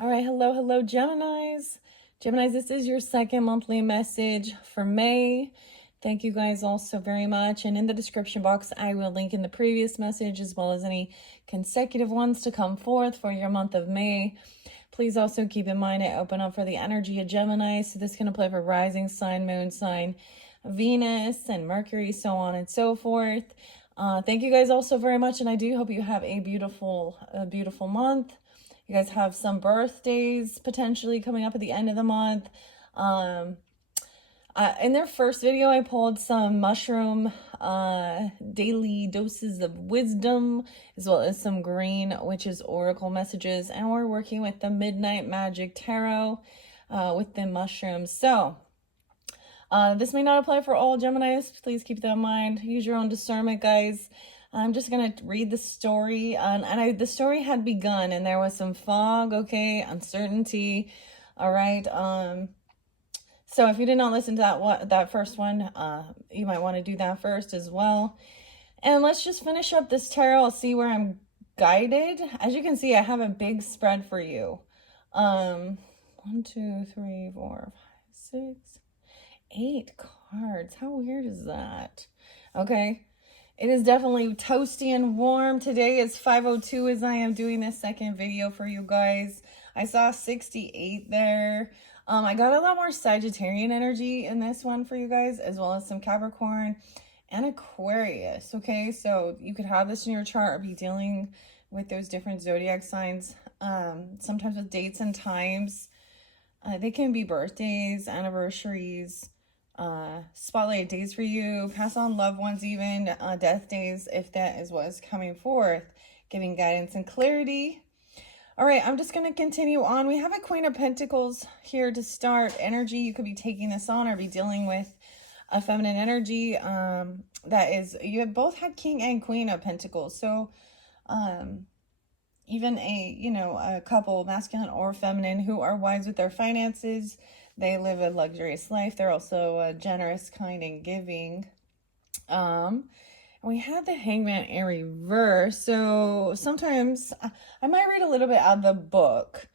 All right, hello, Geminis. Geminis, this is your second monthly message for May. Thank you guys all so very much. And in the description box, I will link in the previous message as well as any consecutive ones to come forth for your month of May. Please also keep in mind I open up for the energy of Gemini. So this is going to play for rising sign, moon sign, Venus, and Mercury, so on and so forth. Thank you guys all so very much. And I do hope you have a beautiful month. You guys have some birthdays potentially coming up at the end of the month. In their first video, I pulled some mushroom daily doses of wisdom, as well as some green witches oracle messages. And we're working with the Midnight Magic Tarot with the mushrooms. So this may not apply for all Geminis. Please keep that in mind. Use your own discernment, guys. I'm just going to read the story. The story had begun and there was some fog, okay, uncertainty. All right. So if you did not listen to that first one, you might want to do that first as well. And let's just finish up this tarot. I'll see where I'm guided. As you can see, I have a big spread for you. 1, 2, 3, 4, 5, 6, 8 cards. How weird is that? Okay. It is definitely toasty and warm. Today is 5:02 as I am doing this second video for you guys. I saw 68 there. I got a lot more Sagittarian energy in this one for you guys, as well as some Capricorn and Aquarius. Okay, so you could have this in your chart or be dealing with those different zodiac signs. Sometimes with dates and times. They can be birthdays, anniversaries, spotlight days for you, pass on loved ones, even death days, if that is what is coming forth, giving guidance and clarity. All right, I'm just going to continue on. We have a Queen of Pentacles here to start. Energy, you could be taking this on or be dealing with a feminine energy. That is, you have both had King and Queen of Pentacles. So even a couple, masculine or feminine, who are wise with their finances. They live a luxurious life. They're also generous, kind, and giving. We had the Hangman in reverse. So sometimes I might read a little bit out of the book.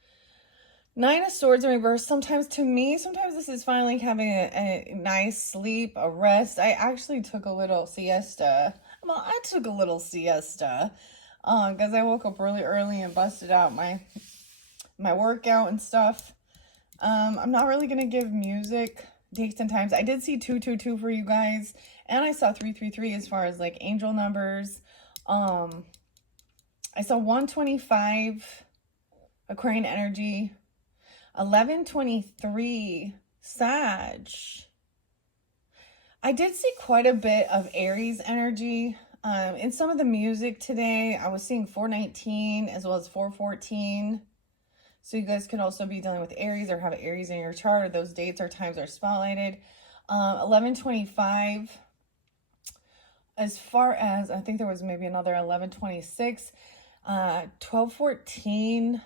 9 of Swords in reverse. Sometimes this is finally having a nice sleep, a rest. I actually took a little siesta. Well, I took a little siesta because I woke up really early and busted out my workout and stuff. I'm not really going to give music dates and times. I did see 222 for you guys, and I saw 333 as far as like angel numbers. I saw 125 Aquarian energy, 1123 Sag. I did see quite a bit of Aries energy. In some of the music today, I was seeing 419 as well as 414. So you guys could also be dealing with Aries or have Aries in your chart, or those dates or times are spotlighted. 1125. As far as, I think there was maybe another 1126. 1214.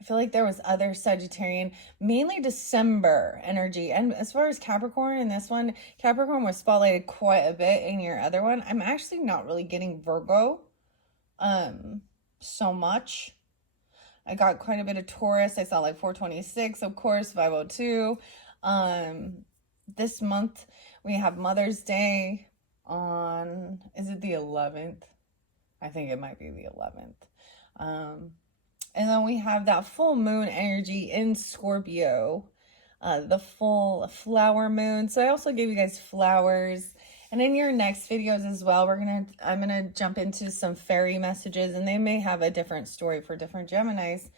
I feel like there was other Sagittarian, mainly December energy. And as far as Capricorn in this one, Capricorn was spotlighted quite a bit in your other one. I'm actually not really getting Virgo so much. I got quite a bit of Taurus. I saw like 426, of course, 502. This month we have Mother's Day on, is it the 11th? I think it might be the 11th. And then we have that full moon energy in Scorpio, the full flower moon. So I also gave you guys flowers. And in your next videos as well, I'm gonna jump into some fairy messages, and they may have a different story for different Geminis.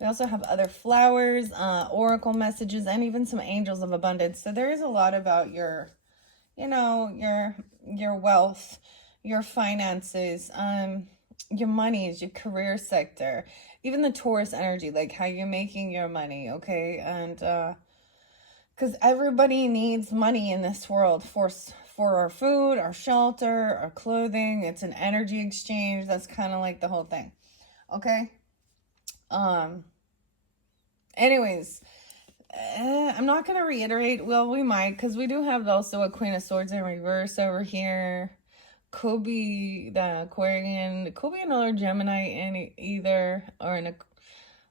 We also have other flowers, oracle messages, and even some angels of abundance. So there is a lot about your wealth, your finances, your monies, your career sector, even the Taurus energy, like how you're making your money, okay? And because everybody needs money in this world for our food, our shelter, our clothing. It's an energy exchange. That's kind of like the whole thing. Okay. Anyways, I'm not going to reiterate. Well, we might, because we do have also a Queen of Swords in reverse over here. Could be the Aquarian. Could be another Gemini in either, or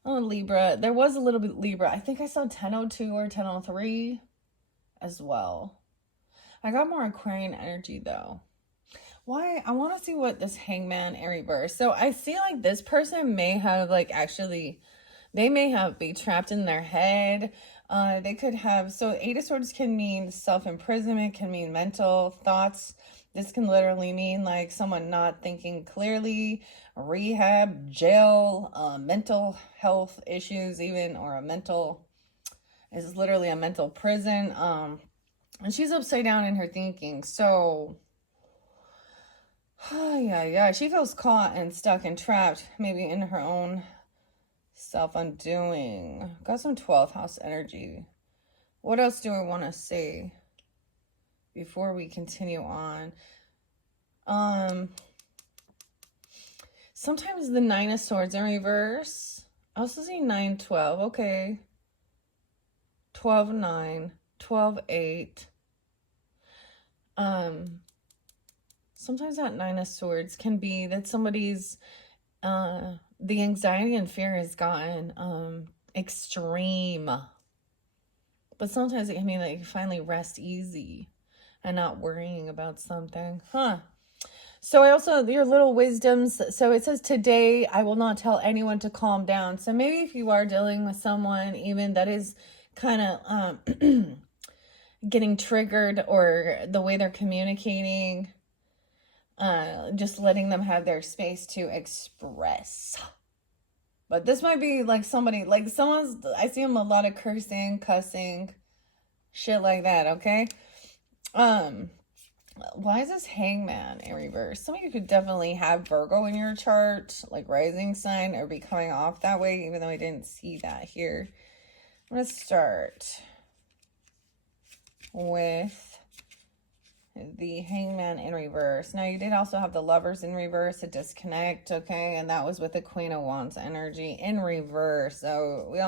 Oh, Libra. There was a little bit Libra. I think I saw 1002 or 1003 as well. I got more Aquarian energy though. Why? I want to see what this Hangman in reverse. So I see like this person may have like actually, they may have be trapped in their head. They could have, so Eight of Swords can mean self-imprisonment, can mean mental thoughts. This can literally mean like someone not thinking clearly, rehab, jail, mental health issues even, or a mental, it's literally a mental prison. And she's upside down in her thinking. So, yeah, she feels caught and stuck and trapped, maybe in her own self-undoing. Got some 12th house energy. What else do I want to say before we continue on? Sometimes the Nine of Swords in reverse. I also see 9-12. Okay. 12-9. 12-8. Sometimes that Nine of Swords can be that somebody's the anxiety and fear has gotten extreme. But sometimes it can be like finally rest easy and not worrying about something. So I also, your little wisdoms. So it says, today I will not tell anyone to calm down. So maybe if you are dealing with someone even that is kind of getting triggered, or the way they're communicating, just letting them have their space to express. But this might be like somebody, like someone's, I see them a lot of cursing, cussing, shit like that, okay? Why is this Hangman in reverse? Some of you could definitely have Virgo in your chart, like rising sign, or be coming off that way, even though I didn't see that here. I'm going to start with the Hangman in reverse. Now, you did also have the Lovers in reverse, a disconnect, okay? And that was with the Queen of Wands energy in reverse. So you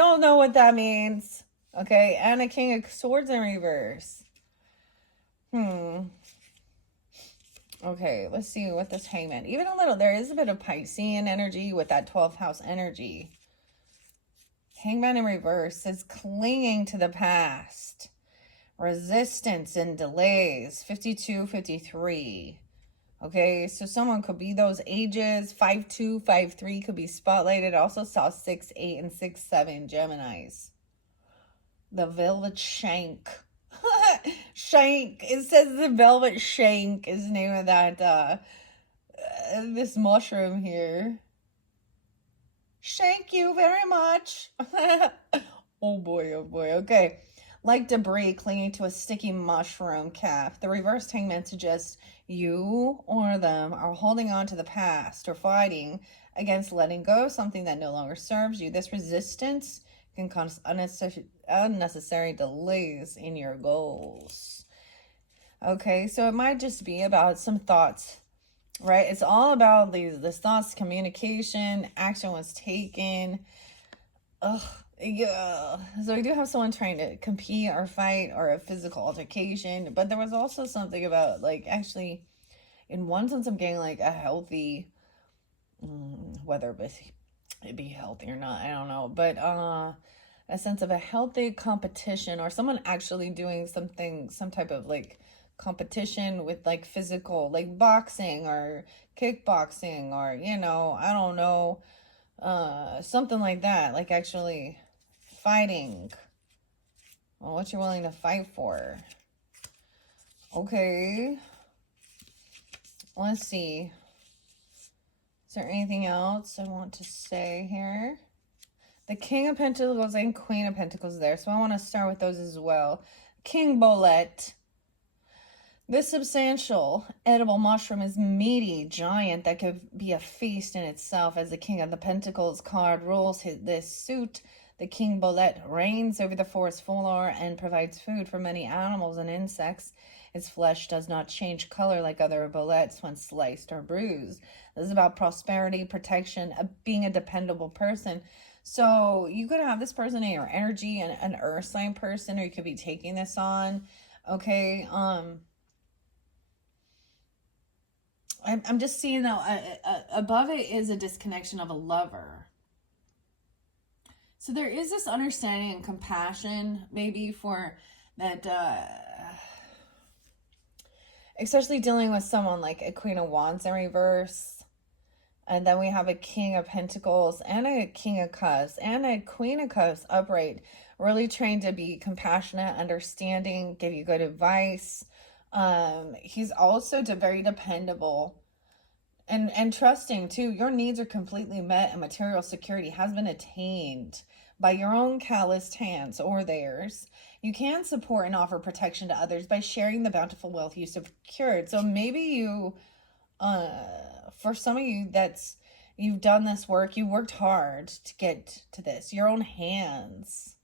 all know what that means, okay? And a King of Swords in reverse. Okay, let's see what this Hangman, even a little, there is a bit of Piscean energy with that 12th house energy. Hangman in reverse is clinging to the past. Resistance and delays. 52, 53. Okay, so someone could be those ages. 5-2, 5-3 could be spotlighted. Also saw 6-8 and 6-7 Geminis. The Velvet Shank. Shank. It says the Velvet Shank is the name of that this mushroom here. Thank you very much. Oh boy, okay. Like debris clinging to a sticky mushroom calf, the reversed Hangman suggests you or them are holding on to the past or fighting against letting go of something that no longer serves you. This resistance can cause unnecessary delays in your goals. Okay, so it might just be about some thoughts, right? It's all about these thoughts, communication, action was taken. Yeah. So we do have someone trying to compete or fight, or a physical altercation, but there was also something about like, actually, in one sense, I'm getting like a healthy, whether it be healthy or not, I don't know, but a sense of a healthy competition, or someone actually doing something, some type of like competition with like physical, like boxing or kickboxing, or I don't know, something like that, like actually fighting. Well, what you're willing to fight for. Okay, let's see, is there anything else I want to say here? The King of Pentacles and Queen of Pentacles there, so I want to start with those as well. King Bolette. This substantial edible mushroom is meaty, giant, that could be a feast in itself. As the King of the Pentacles card rules this suit, the King Bolette reigns over the forest floor and provides food for many animals and insects. Its flesh does not change color like other bolettes when sliced or bruised. This is about prosperity, protection, being a dependable person. So you could have this person in your energy, an earth sign person, or you could be taking this on. Okay, I'm just seeing though, above it is a disconnection of a lover. So there is this understanding and compassion maybe for that, especially dealing with someone like a Queen of Wands in reverse. And then we have a King of Pentacles and a King of Cups and a Queen of Cups upright, really trained to be compassionate, understanding, give you good advice. He's also very dependable and trusting too. Your needs are completely met and material security has been attained by your own calloused hands or theirs. You can support and offer protection to others by sharing the bountiful wealth you secured. So maybe you, for some of you, you've done this work, you worked hard to get to this, your own hands.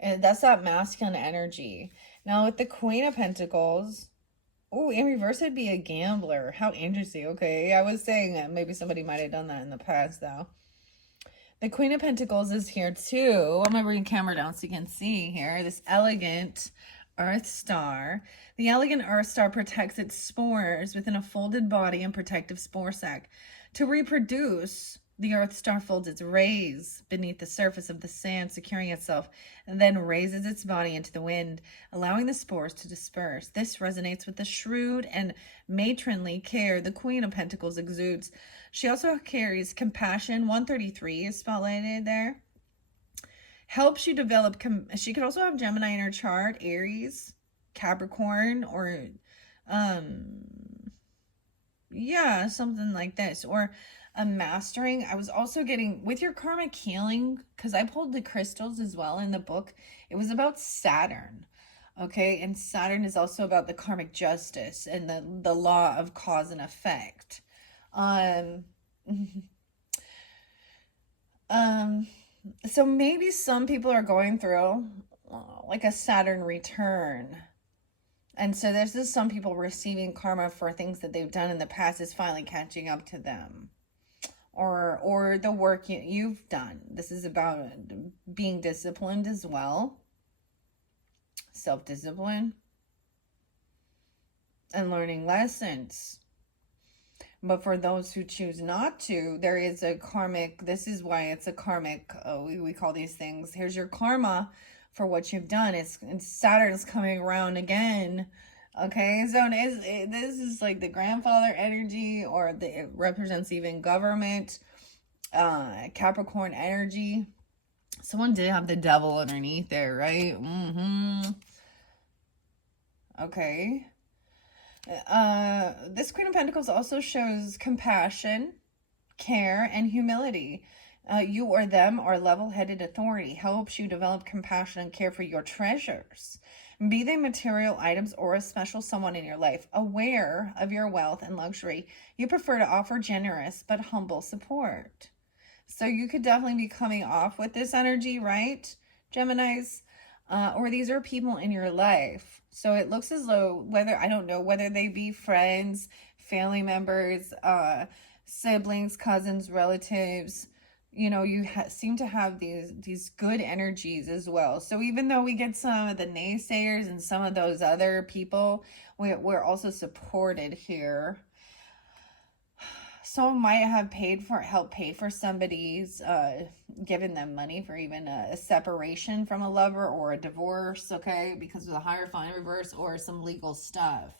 And that's that masculine energy. Now with the Queen of Pentacles, oh, in reverse it'd be a gambler. How interesting. Okay, I was saying that maybe somebody might have done that in the past though. The Queen of Pentacles is here too. I'm going to bring the camera down so you can see here. This elegant Earth Star. The elegant Earth Star protects its spores within a folded body and protective spore sac. To reproduce, the Earth Star folds its rays beneath the surface of the sand, securing itself, and then raises its body into the wind, allowing the spores to disperse. This resonates with the shrewd and matronly care the Queen of Pentacles exudes. She also carries compassion. 133 is spotlighted there. Helps you develop, she could also have Gemini in her chart, Aries, Capricorn, or yeah, something like this, or a mastering. I was also getting with your karmic healing, because I pulled the crystals as well in the book. It was about Saturn. Okay, and Saturn is also about the karmic justice and the law of cause and effect. So maybe some people are going through like a Saturn return. And so there's just some people receiving karma for things that they've done in the past is finally catching up to them. Or the work you've done. This is about being disciplined as well. Self-discipline. And learning lessons. But for those who choose not to, there is a karmic, this is why it's a karmic, we call these things, here's your karma for what you've done. Saturn's coming around again. Okay, so this is like the grandfather energy, or it represents even government, Capricorn energy. Someone did have the devil underneath there, right? Okay. This Queen of Pentacles also shows compassion, care, and humility. You or them are level-headed authority, helps you develop compassion and care for your treasures. Be they material items or a special someone in your life, aware of your wealth and luxury, you prefer to offer generous but humble support. So you could definitely be coming off with this energy, right, Geminis? Or these are people in your life. So it looks as though, I don't know, whether they be friends, family members, siblings, cousins, relatives, you know, you seem to have these good energies as well. So even though we get some of the naysayers and some of those other people, we're also supported here. Someone might have helped pay for somebody's, given them money for even a separation from a lover or a divorce, okay, because of the Hierophant in reverse, or some legal stuff.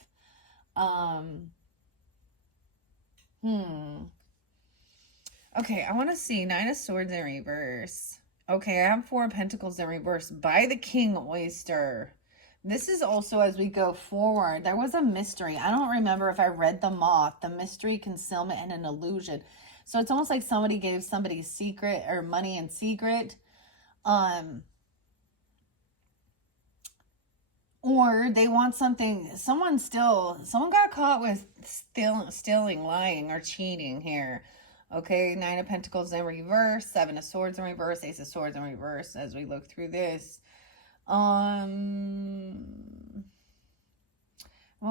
Okay, I want to see 9 of Swords in reverse. Okay, I have 4 of Pentacles in reverse by the King Oyster. This is also as we go forward. There was a mystery. I don't remember if I read the Moth, the mystery, concealment, and an illusion. So it's almost like somebody gave somebody secret or money in secret. Or they want something. Someone got caught with stealing, lying, or cheating here. Okay, 9 of Pentacles in reverse, 7 of Swords in reverse, Ace of Swords in reverse as we look through this. We'll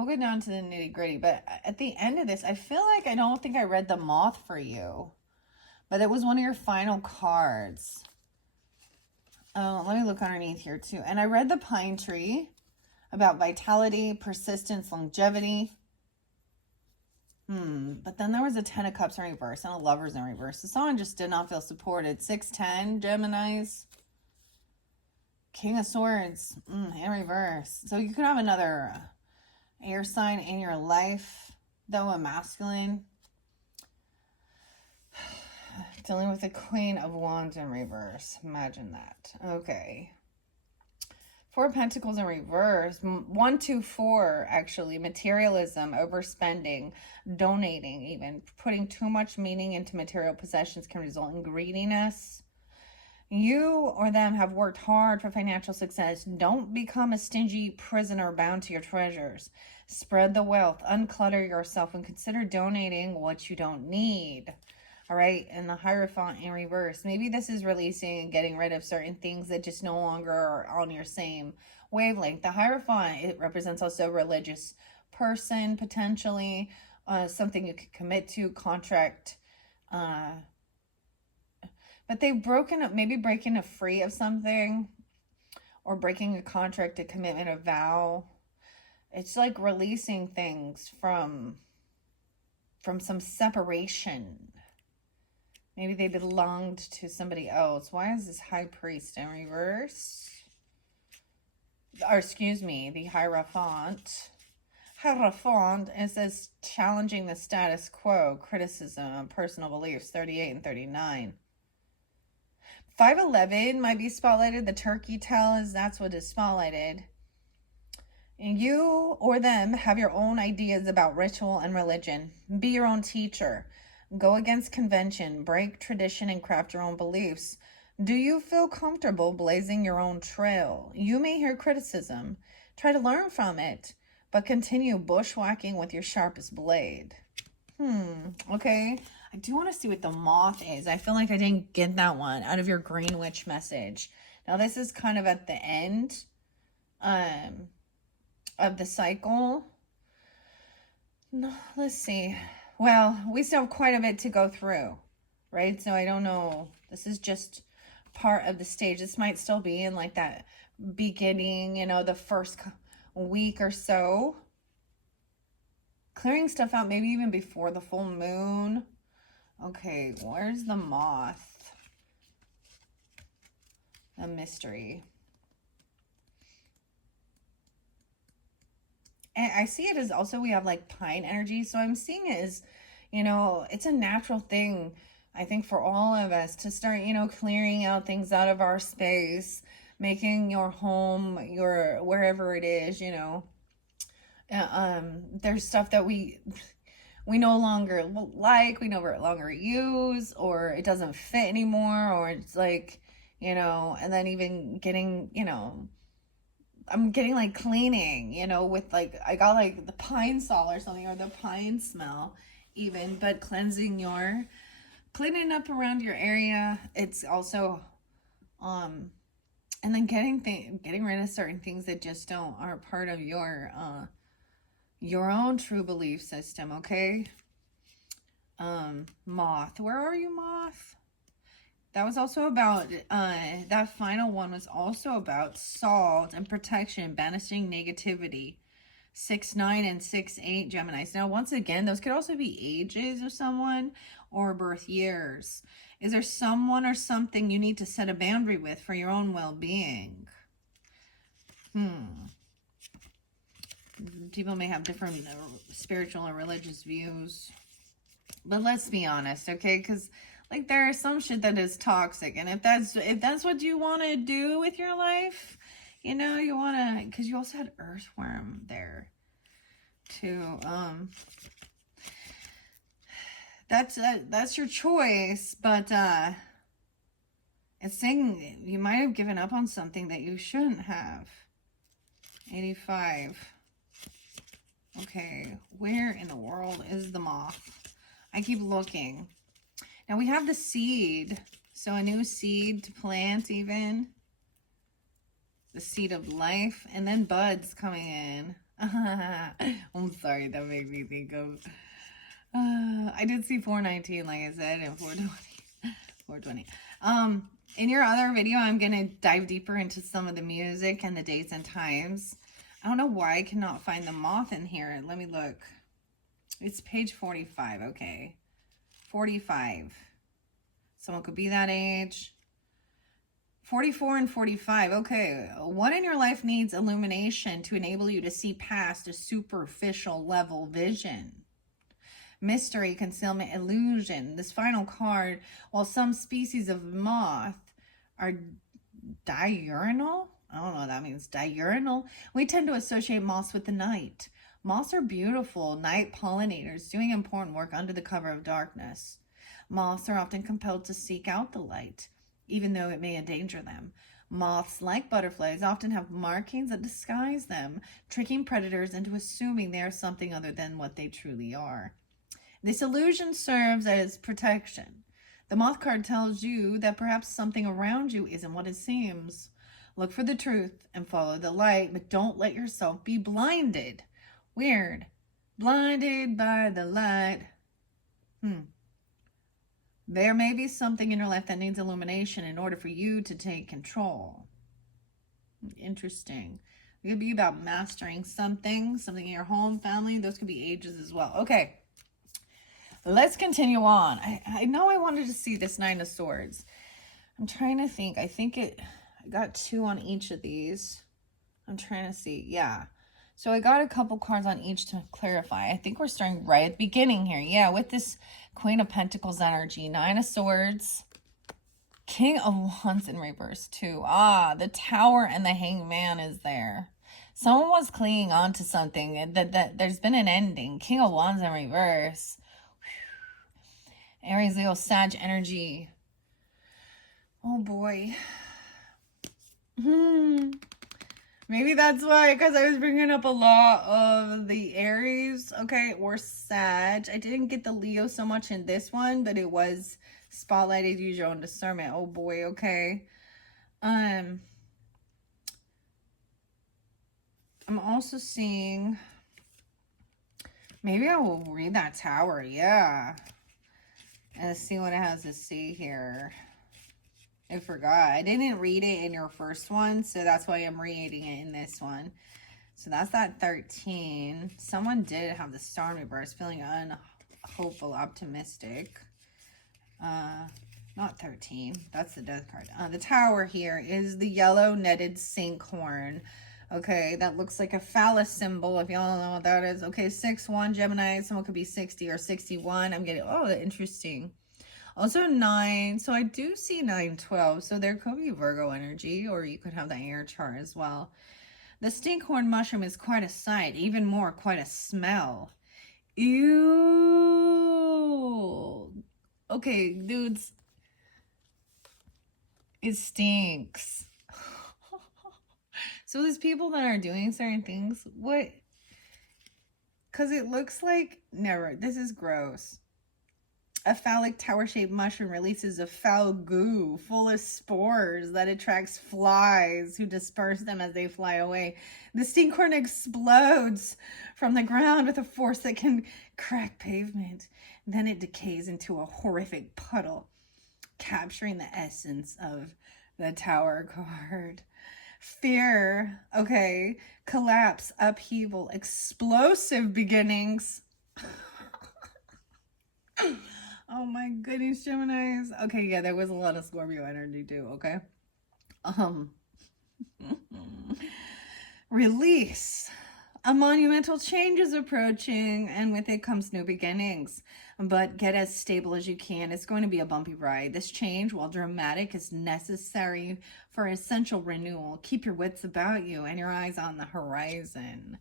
go down to the nitty gritty, but at the end of this, I feel like I don't think I read the Moth for you, but it was one of your final cards. Let me look underneath here too. And I read the Pine Tree about vitality, persistence, longevity. But then there was a 10 of Cups in reverse and a Lovers in reverse. So someone just did not feel supported. 6-10, Geminis. King of Swords in reverse. So you could have another air sign in your life, though a masculine. Dealing with the Queen of Wands in reverse. Imagine that. Okay. 4 of Pentacles in reverse. 1, 2, 4, actually. Materialism, overspending, donating even. Putting too much meaning into material possessions can result in greediness. You or them have worked hard for financial success. Don't become a stingy prisoner bound to your treasures. Spread the wealth. Unclutter yourself and consider donating what you don't need. All right, and the Hierophant in reverse. Maybe this is releasing and getting rid of certain things that just no longer are on your same wavelength. The Hierophant, it represents also a religious person, potentially, something you could commit to, contract. But they've broken up, maybe breaking free of something, or breaking a contract, a commitment, a vow. It's like releasing things from some separation. Maybe they belonged to somebody else. Why is this High Priest in reverse? Or excuse me, the Hierophant. Hierophant, it says challenging the status quo, criticism, personal beliefs, 38 and 39. 511 might be spotlighted. The turkey tail is, that's what is spotlighted. And you or them have your own ideas about ritual and religion. Be your own teacher. Go against convention, break tradition, and craft your own beliefs. Do you feel comfortable blazing your own trail? You may hear criticism. Try to learn from it, but continue bushwhacking with your sharpest blade. Okay. I do want to see what the Moth is. I feel like I didn't get that one out of your Green Witch message. Now, this is kind of at the end of the cycle. No, let's see. Well, we still have quite a bit to go through, right? So I don't know. This is just part of the stage. This might still be in like that beginning, you know, the first week or so. Clearing stuff out, maybe even before the full moon. Okay, where's the Moth? A mystery. And I see it as also we have like pine energy. So I'm seeing it as, you know, it's a natural thing, I think, for all of us to start, you know, clearing out things out of our space, making your home, your wherever it is, you know. There's stuff that we no longer like, we no longer use, or it doesn't fit anymore, or it's like, you know, and then even getting, you know, I'm getting like cleaning, you know, with like, I got like the pine sol or something, or the pine smell even, but cleaning up around your area. It's also, and then getting rid of certain things that just aren't part of your own true belief system. Okay. Moth, where are you, Moth? That was also about, that final one was also about salt and protection, banishing negativity. 6-9 and 6-8 Geminis. Now, once again, those could also be ages of someone or birth years. Is there someone or something you need to set a boundary with for your own well-being? People may have different spiritual or religious views. But let's be honest, okay? Because like there is some shit that is toxic, and if that's what you want to do with your life, you know, you want to, because you also had earthworm there too. That's your choice, but it's saying you might have given up on something that you shouldn't have. 85. Okay, where in the world is the Moth? I keep looking. Now we have the seed, so a new seed to plant, even the seed of life, and then buds coming in. I'm sorry, that made me think of I did see 419, like I said, and 420. In your other video, I'm gonna dive deeper into some of the music and the dates and times. I don't know why I cannot find the Moth in here. Let me look. It's page 45. Okay. 45. Someone could be that age. 44 and 45. Okay. What in your life needs illumination to enable you to see past a superficial level vision? Mystery, concealment, illusion. This final card, while some species of moth are diurnal, I don't know what that means, diurnal, we tend to associate moths with the night. Moths are beautiful night pollinators doing important work under the cover of darkness. Moths are often compelled to seek out the light, even though it may endanger them. Moths, like butterflies, often have markings that disguise them, tricking predators into assuming they are something other than what they truly are. This illusion serves as protection. The moth card tells you that perhaps something around you isn't what it seems. Look for the truth and follow the light, but don't let yourself be blinded. Weird. Blinded by the light. There may be something in your life that needs illumination in order for you to take control. Interesting. It could be about mastering something in your home, family. Those could be ages as well. Okay. Let's continue on. I know I wanted to see this Nine of Swords. I'm trying to think. I got 2 on each of these. I'm trying to see. Yeah. So I got a couple cards on each to clarify. I think we're starting right at the beginning here. Yeah, with this Queen of Pentacles energy. 9 of Swords. King of Wands in reverse too. The Tower and the Hangman is there. Someone was clinging on to something. That there's been an ending. King of Wands in reverse. Aries, Leo, Sag energy. Oh boy. Maybe that's why, because I was bringing up a lot of the Aries, okay, or Sag. I didn't get the Leo so much in this one, but it was spotlighted. Use your own discernment. Oh boy, okay. I'm also seeing, maybe I will read that Tower, yeah. And see what it has to say here. I forgot. I didn't read it in your first one, so that's why I'm reading it in this one. So that's that 13. Someone did have the Star in reverse, feeling unhopeful, optimistic. Not 13. That's the Death card. The Tower here is the yellow netted sinkhorn. Okay, that looks like a phallus symbol, if y'all know what that is. Okay, 6-1 Gemini. Someone could be 60 or 61. I'm getting, oh, interesting. Also 9. So I do see 9-12. So there could be Virgo energy, or you could have the air chart as well. The stinkhorn mushroom is quite a sight. Even more, quite a smell. Ew. Okay, dudes. It stinks. So there's people that are doing certain things. What? Because it looks like, never, this is gross. A phallic tower-shaped mushroom releases a foul goo full of spores that attracts flies who disperse them as they fly away. The stinkhorn explodes from the ground with a force that can crack pavement. Then it decays into a horrific puddle, capturing the essence of the Tower card. Fear, okay, collapse, upheaval, explosive beginnings. Oh my goodness, Geminis. Okay, yeah, there was a lot of Scorpio energy too, okay? Release. A monumental change is approaching, and with it comes new beginnings. But get as stable as you can. It's going to be a bumpy ride. This change, while dramatic, is necessary for essential renewal. Keep your wits about you and your eyes on the horizon.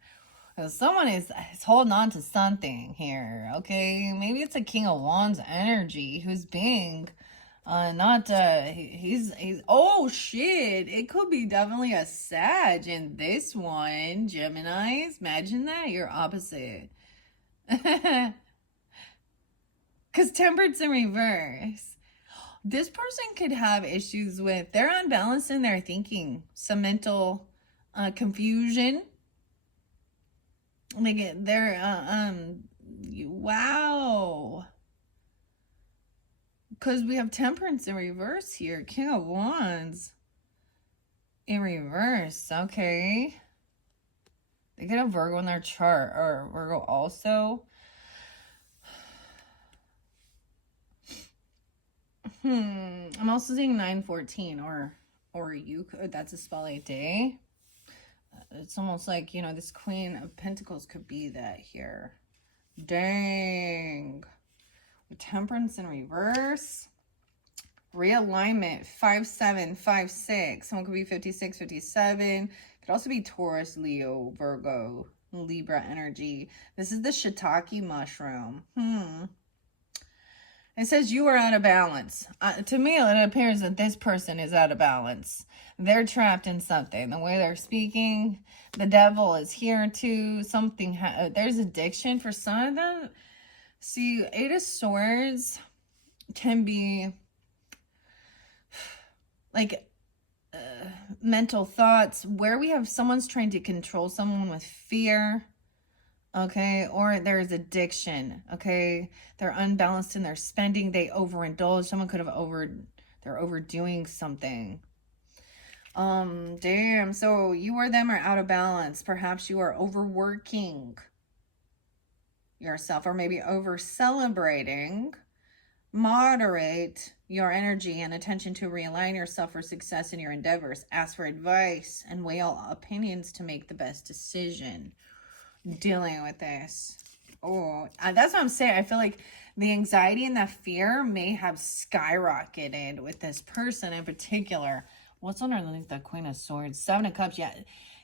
Someone is holding on to something here, okay? Maybe it's a King of Wands energy who's being he's oh shit, it could be definitely a Sag in this one. Geminis, imagine that, you're opposite. Because Temperance in reverse. This person could have issues with, they're unbalanced in their thinking, some mental confusion. Like they're wow. Because we have Temperance in reverse here. King of Wands in reverse. Okay. They could have Virgo in their chart, or Virgo also. I'm also seeing 914, or you could, that's a spotlight day. It's almost like, you know, this Queen of Pentacles could be that here. Dang. With Temperance in reverse. Realignment, 5-7, 5-6. Someone could be 56, 57. Could also be Taurus, Leo, Virgo, Libra energy. This is the shiitake mushroom. It says you are out of balance. To me, it appears that this person is out of balance. They're trapped in something. The way they're speaking, the devil is here too. Something, there's addiction for some of them. See, 8 of Swords can be like mental thoughts where we have someone's trying to control someone with fear. Okay, or there's addiction. Okay, they're unbalanced in their spending. They overindulge. Someone could have they're overdoing something. Damn. So you or them are out of balance. Perhaps you are overworking yourself, or maybe over celebrating. Moderate your energy and attention to realign yourself for success in your endeavors. Ask for advice and weigh all opinions to make the best decision. Dealing with this. Oh, that's what I'm saying. I feel like the anxiety and the fear may have skyrocketed with this person in particular. What's underneath the Queen of Swords? 7 of Cups. Yeah,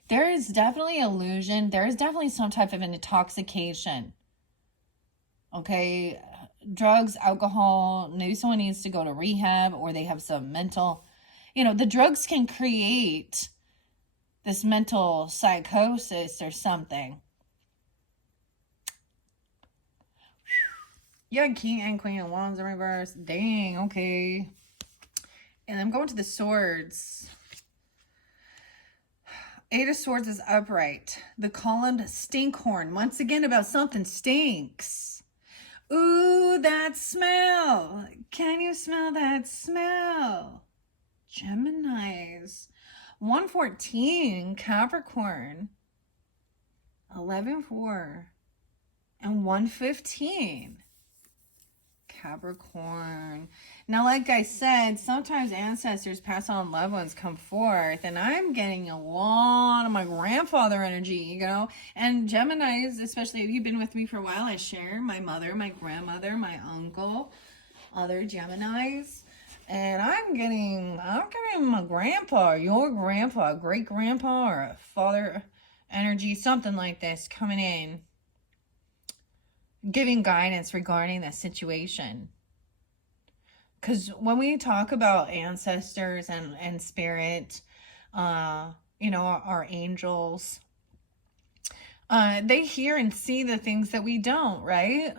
there is definitely illusion. There is definitely some type of an intoxication. Okay, drugs, alcohol. Maybe someone needs to go to rehab, or they have some mental, you know, the drugs can create this mental psychosis or something. Yeah, King and Queen of Wands in reverse. Dang, okay. And I'm going to the Swords. 8 of Swords is upright. The columned stinkhorn. Once again, about something stinks. Ooh, that smell. Can you smell that smell? Geminis. 114, Capricorn. 11-4. And 115. Capricorn. Now, like I said, sometimes ancestors pass on, loved ones come forth, and I'm getting a lot of my grandfather energy, you know, and Geminis, especially if you've been with me for a while, I share my mother, my grandmother, my uncle, other Geminis, and I'm getting my grandpa, your grandpa, great grandpa, or a father energy, something like this coming in, giving guidance regarding the situation. Because when we talk about ancestors and spirit, you know, our angels, they hear and see the things that we don't, right?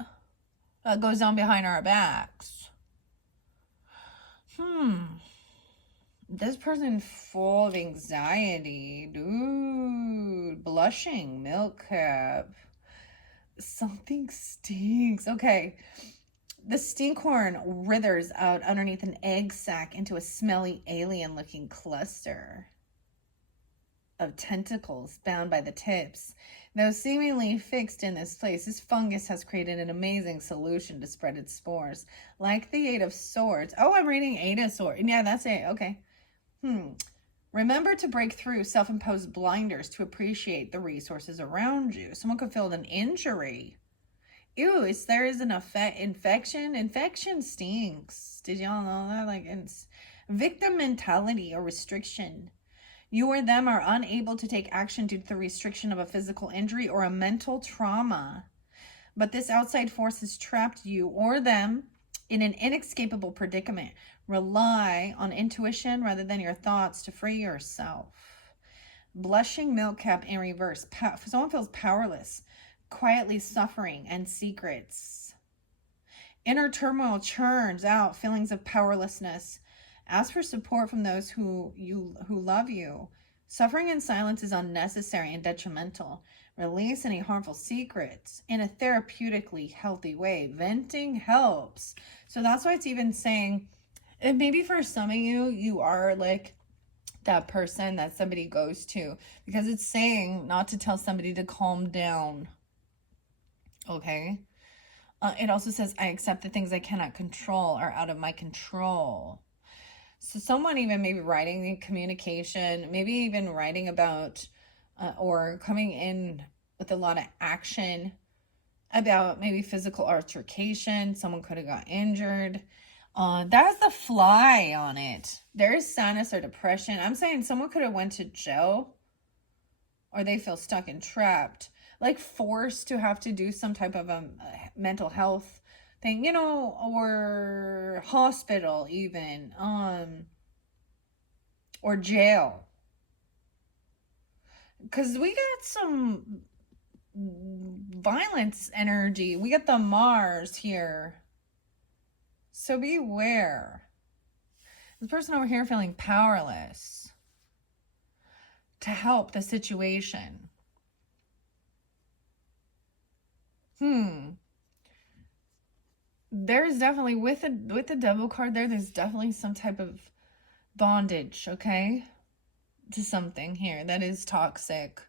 That goes on behind our backs. This person full of anxiety, dude. Blushing, milk cap. Something stinks. Okay. The stinkhorn withers out underneath an egg sac into a smelly alien-looking cluster of tentacles bound by the tips. Though seemingly fixed in this place, this fungus has created an amazing solution to spread its spores. Like the 8 of Swords. Oh, I'm reading 8 of Swords. Yeah, that's it. Okay. Remember to break through self-imposed blinders to appreciate the resources around you. Someone could feel an injury. Ew, there is an infection. Infection stinks. Did y'all know that? Like, it's victim mentality or restriction. You or them are unable to take action due to the restriction of a physical injury or a mental trauma. But this outside force has trapped you or them in an inescapable predicament. Rely on intuition rather than your thoughts to free yourself. Blushing milk cap in reverse. Someone feels powerless, quietly suffering, and secrets. Inner turmoil churns out feelings of powerlessness. Ask for support from those who love you. Suffering in silence is unnecessary and detrimental. Release any harmful secrets in a therapeutically healthy way. Venting helps. So that's why it's even saying, and maybe for some of you, you are like that person that somebody goes to, because it's saying not to tell somebody to calm down. Okay. It also says, I accept the things I cannot control are out of my control. So someone even maybe writing the communication, maybe even writing about or coming in with a lot of action about maybe physical altercation. Someone could have got injured. That has the fly on it. There is sadness or depression. I'm saying someone could have went to jail, or they feel stuck and trapped, like forced to have to do some type of a mental health thing, you know, or hospital even, or jail. Because we got some violence energy. We got the Mars here. So beware. This person over here feeling powerless to help the situation. There's definitely, with the devil card there's definitely some type of bondage, okay? To something here that is toxic,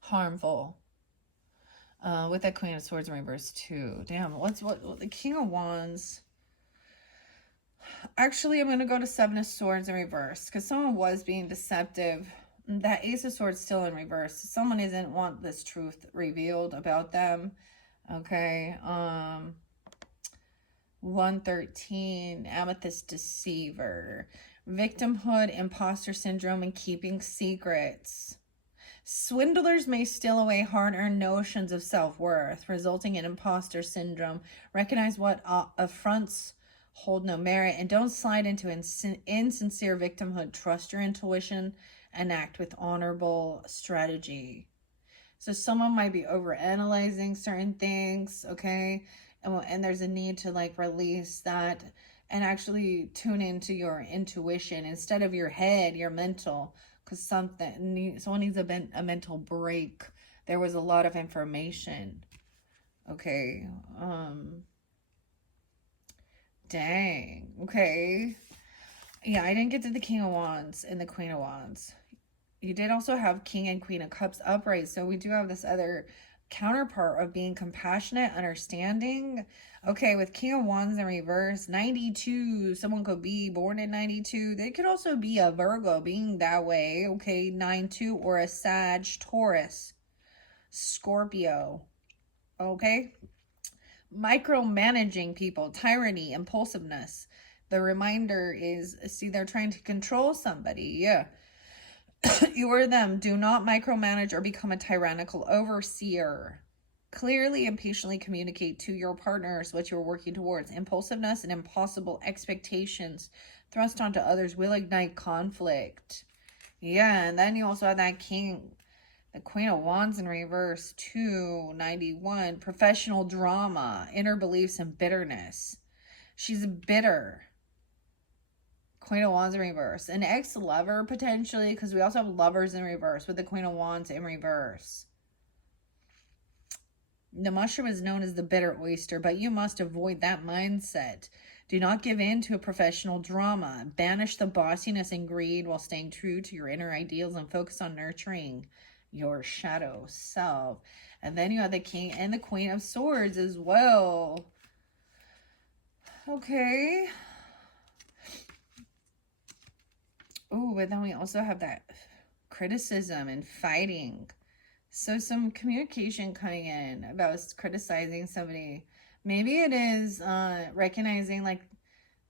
harmful. With that Queen of Swords in reverse too. Damn, what the King of Wands? Actually, I'm going to go to Seven of Swords in reverse because someone was being deceptive. That Ace of Swords still in reverse. Someone doesn't want this truth revealed about them. Okay. 113, Amethyst Deceiver. Victimhood, imposter syndrome, and keeping secrets. Swindlers may steal away hard-earned notions of self-worth, resulting in imposter syndrome. Recognize what affronts hold no merit, and don't slide into insincere victimhood. Trust your intuition and act with honorable strategy. So someone might be overanalyzing certain things, okay? And there's a need to like release that and actually tune into your intuition instead of your head, your mental, because someone needs a mental break. There was a lot of information. Okay. Dang. Okay. Yeah, I didn't get to the King of Wands and the Queen of Wands. You did also have King and Queen of Cups upright. So we do have this other counterpart of being compassionate, understanding. Okay, with King of Wands in reverse, 92. Someone could be born in 92. They could also be a Virgo being that way. Okay, 9-2, or a Sag, Taurus, Scorpio. Okay. Micromanaging people, tyranny, impulsiveness. The reminder is, see, they're trying to control somebody. Yeah. You or them. Do not micromanage or become a tyrannical overseer. Clearly and patiently communicate to your partners what you're working towards. Impulsiveness and impossible expectations thrust onto others will ignite conflict. Yeah, and then you also have that King, the Queen of Wands in reverse, 291. Professional drama, inner beliefs, and bitterness. She's bitter. Queen of Wands in reverse. An ex-lover, potentially, because we also have lovers in reverse with the Queen of Wands in reverse. The mushroom is known as the bitter oyster, but you must avoid that mindset. Do not give in to a professional drama. Banish the bossiness and greed while staying true to your inner ideals and focus on nurturing your shadow self. And then you have the King and the Queen of Swords as well. Okay. Oh, but then we also have that criticism and fighting. So some communication coming in about criticizing somebody. Maybe it is recognizing, like,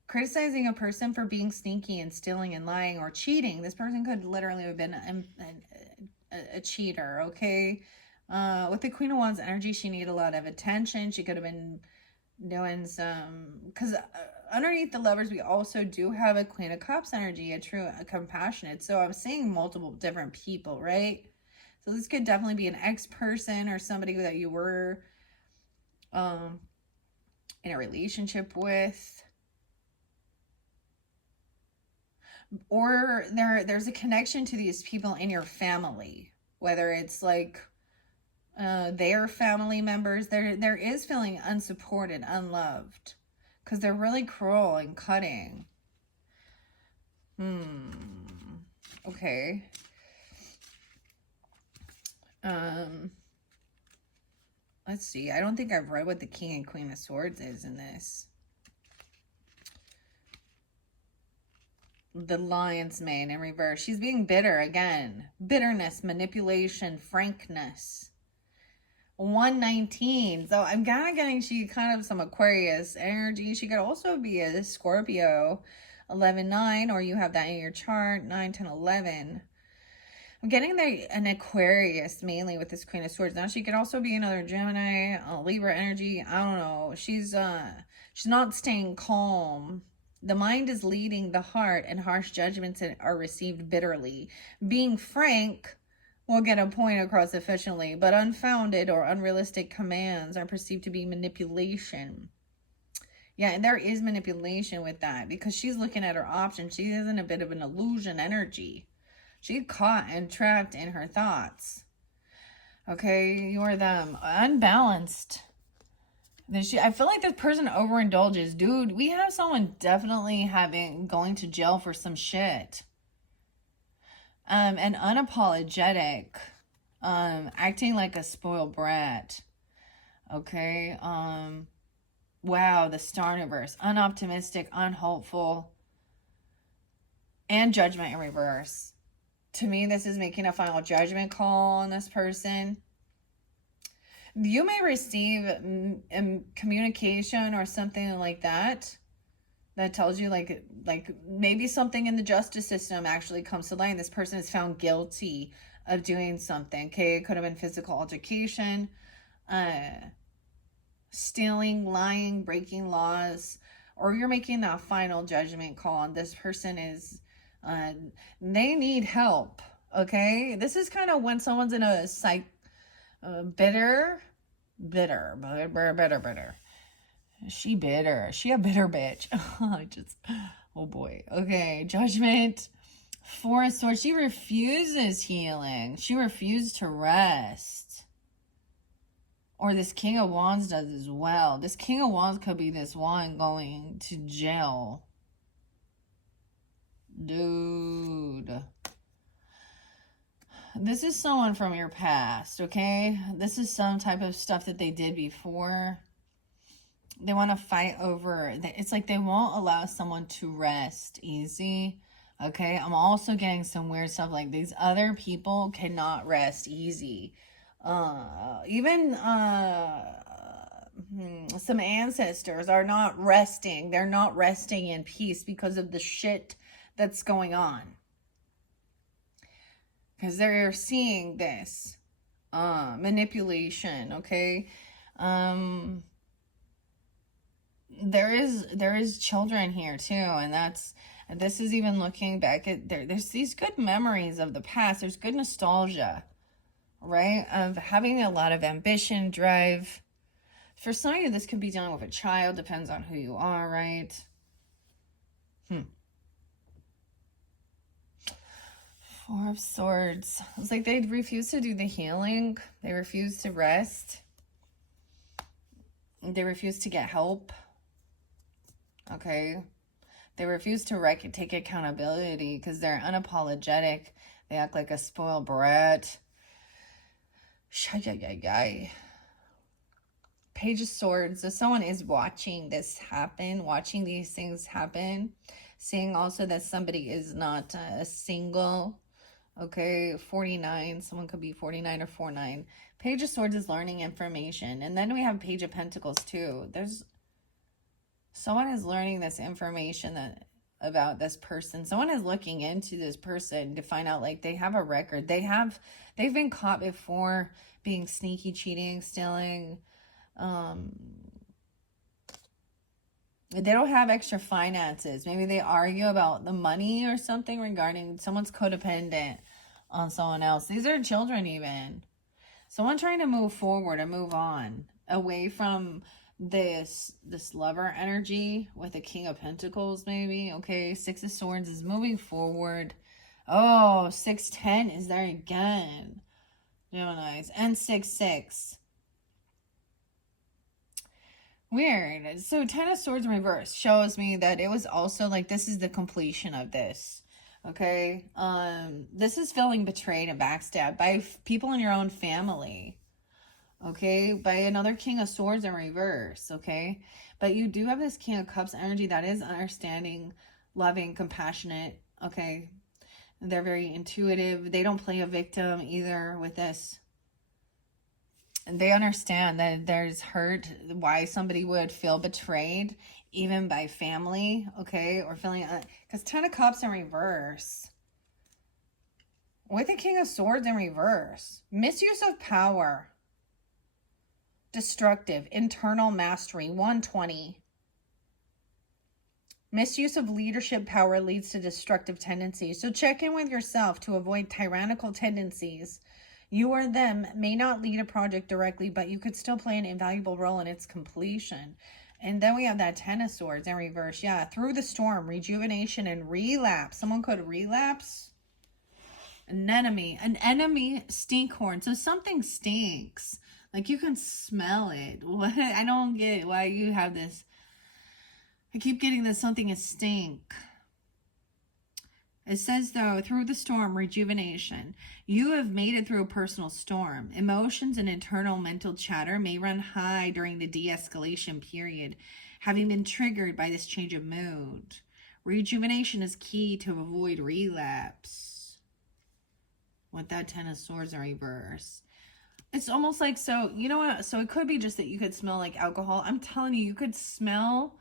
criticizing a person for being sneaky and stealing and lying or cheating. This person could literally have been a cheater, okay? With the Queen of Wands energy, she needed a lot of attention. She could have been doing some, because underneath the lovers we also do have a Queen of Cups energy, a compassionate. So I'm seeing multiple different people, right? So this could definitely be an ex-person or somebody that you were in a relationship with, or there's a connection to these people in your family, whether it's like their family members. There is feeling unsupported, unloved, because they're really cruel and cutting. Okay. Let's see. I don't think I've read what the King and Queen of Swords is in this. The Lion's Mane in reverse. She's being bitter again. Bitterness, manipulation, frankness. 119. So I'm kind of getting she kind of some Aquarius energy. She could also be a Scorpio. 11-9, or you have that in your chart. 9-10-11. I'm getting an Aquarius mainly with this Queen of Swords. Now she could also be another Gemini, Libra energy. I don't know. She's not staying calm. The mind is leading the heart, and harsh judgments are received bitterly. Being frank will get a point across efficiently, but unfounded or unrealistic commands are perceived to be manipulation. Yeah, and there is manipulation with that because she's looking at her options. She is in a bit of an illusion energy. She's caught and trapped in her thoughts. Okay, you are them. Unbalanced. I feel like this person overindulges. Dude, we have someone definitely going to jail for some shit. And unapologetic. Acting like a spoiled brat. Okay. Wow, the Star in reverse. Unoptimistic, unhopeful. And judgment in reverse. To me, this is making a final judgment call on this person. You may receive communication or something like that tells you like maybe something in the justice system actually comes to light and this person is found guilty of doing something. Okay, it could have been physical altercation, stealing, lying, breaking laws, or you're making that final judgment call and this person is they need help. Okay, this is kind of when someone's in a bitter. She bitter. She a bitter bitch. Oh boy. Okay, judgment. Four of Swords. She refuses healing. She refused to rest. Or this King of Wands does as well. This King of Wands could be this one going to jail. Dude. This is someone from your past, okay? This is some type of stuff that they did before. They want to fight over. It's like they won't allow someone to rest easy, okay? I'm also getting some weird stuff like these other people cannot rest easy. Even some ancestors are not resting. They're not resting in peace because of the shit that's going on. Because they're seeing this manipulation, okay? There is children here too, and this is even looking back at there's these good memories of the past. There's good nostalgia, right? Of having a lot of ambition, drive. For some of you, this could be dealing with a child. Depends on who you are, right? Four of Swords. It's like they refuse to do the healing. They refuse to rest. They refuse to get help. Okay. They refuse to take accountability because they're unapologetic. They act like a spoiled brat. Page of Swords. So someone is watching this happen, watching these things happen. Seeing also that somebody is not single. Okay, 49. Someone could be 49 or 49. Page of Swords is learning information. And then we have Page of Pentacles too. Someone is learning this information about this person. Someone is looking into this person to find out like they have a record. They've been caught before being sneaky, cheating, stealing. They don't have extra finances. Maybe they argue about the money or something regarding someone's codependent on someone else. These are children even. Someone trying to move forward and move on away from this lover energy with the King of Pentacles maybe. Okay, Six of Swords is moving forward. Oh, 6-10 is there again. Geminis. And 6-6. Weird. So 10 of Swords in reverse shows me that it was also like this is the completion of this. Okay. This is feeling betrayed and backstabbed by people in your own family. okay, by another King of Swords in reverse, okay? But you do have this King of Cups energy that is understanding, loving, compassionate, okay? They're very intuitive. They don't play a victim either with this. And they understand that there's hurt, why somebody would feel betrayed, even by family, okay? Or feeling, because Ten of Cups in reverse. With the King of Swords in reverse. Misuse of power. Destructive. Internal mastery. 120. Misuse of leadership power leads to destructive tendencies. So check in with yourself to avoid tyrannical tendencies. You or them may not lead a project directly, but you could still play an invaluable role in its completion. And then we have that Ten of Swords in reverse. Yeah, through the storm, rejuvenation, and relapse. Someone could relapse. An enemy stinkhorn. So something stinks. Like you can smell it. What? I don't get why you have this. I keep getting this something is stink. It says, though, through the storm, rejuvenation. You have made it through a personal storm. Emotions and internal mental chatter may run high during the de-escalation period, having been triggered by this change of mood. Rejuvenation is key to avoid relapse. With that Ten of Swords in reverse. It's almost like, so, you know what? So it could be just that you could smell like alcohol. I'm telling you, you could smell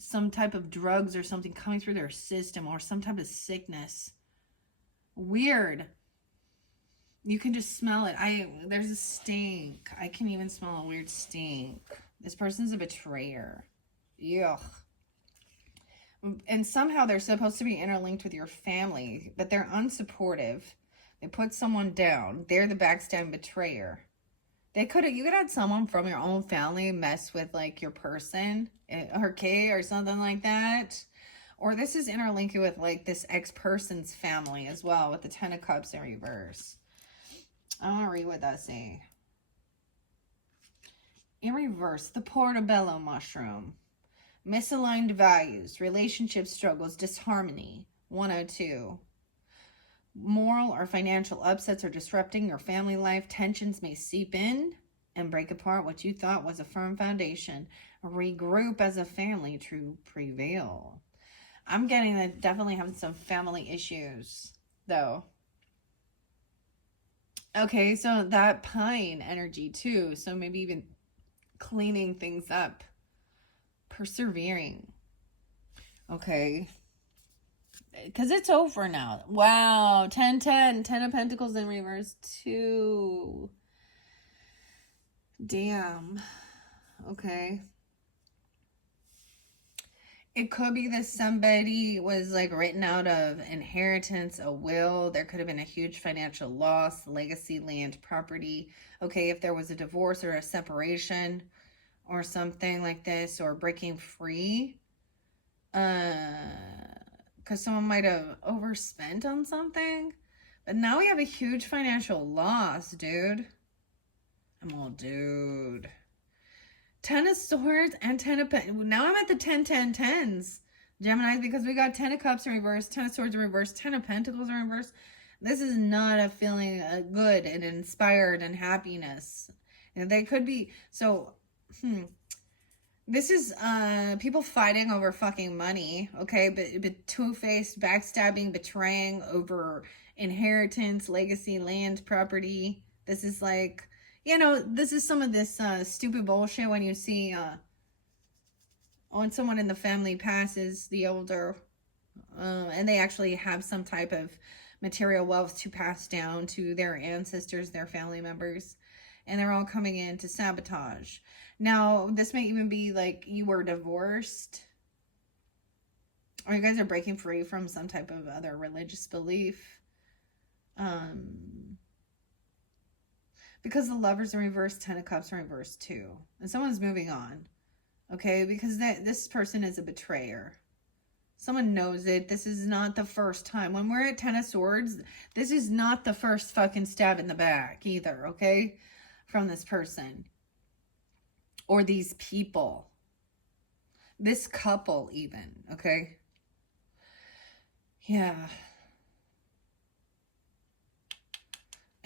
some type of drugs or something coming through their system, or some type of sickness. Weird. You can just smell it. There's a stink. I can even smell a weird stink. This person's a betrayer. Yuck. And somehow they're supposed to be interlinked with your family, but they're unsupportive. They put someone down. They're the backstabbing betrayer. You could have had someone from your own family mess with like your person, okay, or something like that. Or this is interlinking with like this ex-person's family as well, with the Ten of Cups in reverse. I want to read what that's saying. In reverse, the portobello mushroom. Misaligned values, relationship struggles, disharmony. 102. Moral or financial upsets are disrupting your family life. Tensions may seep in and break apart what you thought was a firm foundation. Regroup as a family to prevail. I'm getting that definitely having some family issues, though. Okay, so that pine energy, too. So maybe even cleaning things up. Persevering. Okay. Because it's over now. Wow. 10-10. 10 of Pentacles in reverse. 2. Damn. Okay. It could be that somebody was like written out of inheritance, a will. There could have been a huge financial loss, legacy, land, property. Okay, if there was a divorce or a separation or something like this, or breaking free. Because someone might have overspent on something. But now we have a huge financial loss, dude. I'm all, dude. 10 of Swords and 10 of Pentacles. Now I'm at the 10-10-10s, Gemini, because we got 10 of Cups in reverse, 10 of Swords in reverse, 10 of Pentacles in reverse. This is not a feeling good and inspired and happiness. And they could be, so, this is people fighting over fucking money, okay? But two-faced, backstabbing, betraying over inheritance, legacy, land, property. This is like, you know, this is some of this stupid bullshit when you see when someone in the family passes, the older, and they actually have some type of material wealth to pass down to their ancestors, their family members, and they're all coming in to sabotage. Now, this may even be like you were divorced, or you guys are breaking free from some type of other religious belief. Because the Lovers in reverse, 10 of Cups in reverse too. And someone's moving on. Okay, because this person is a betrayer. Someone knows it. This is not the first time. When we're at 10 of Swords, this is not the first fucking stab in the back either, okay? From this person. Or these people. This couple even, okay? Yeah.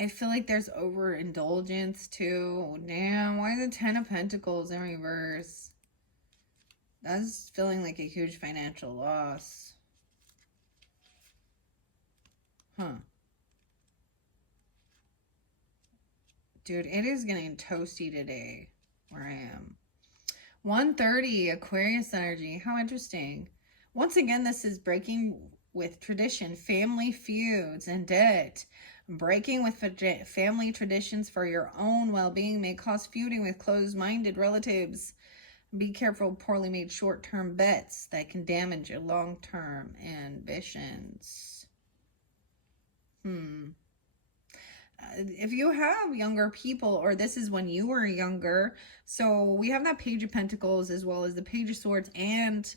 I feel like there's overindulgence too. Damn, why the Ten of Pentacles in reverse? That's feeling like a huge financial loss. Huh. Dude, it is getting toasty today where I am. 130, Aquarius energy. How interesting. Once again, this is breaking with tradition, family feuds, and debt. Breaking with family traditions for your own well-being may cause feuding with closed-minded relatives. Be careful, poorly made short-term bets that can damage your long-term ambitions. If you have younger people, or this is when you were younger, so we have that Page of Pentacles as well as the Page of Swords and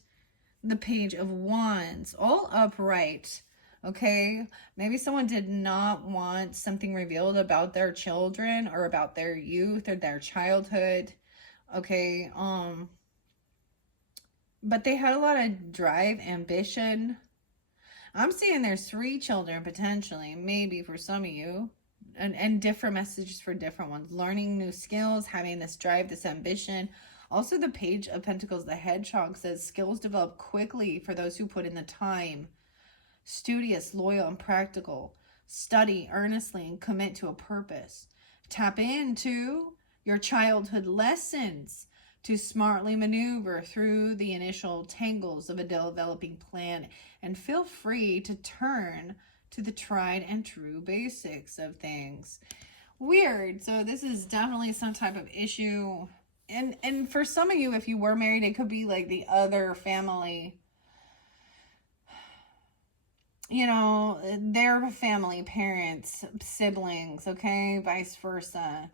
the Page of Wands, all upright. Okay, maybe someone did not want something revealed about their children or about their youth or their childhood. Okay, but they had a lot of drive, ambition. I'm seeing there's 3 children potentially, maybe for some of you. And different messages for different ones. Learning new skills, having this drive, this ambition. Also, the Page of Pentacles, the Hedgehog, says skills develop quickly for those who put in the time. Studious, loyal, and practical. Study earnestly and commit to a purpose. Tap into your childhood lessons to smartly maneuver through the initial tangles of a developing plan. And feel free to turn to the tried and true basics of things. Weird. So this is definitely some type of issue. And for some of you, if you were married, it could be like the other family, you know, their family, parents, siblings, okay? Vice versa.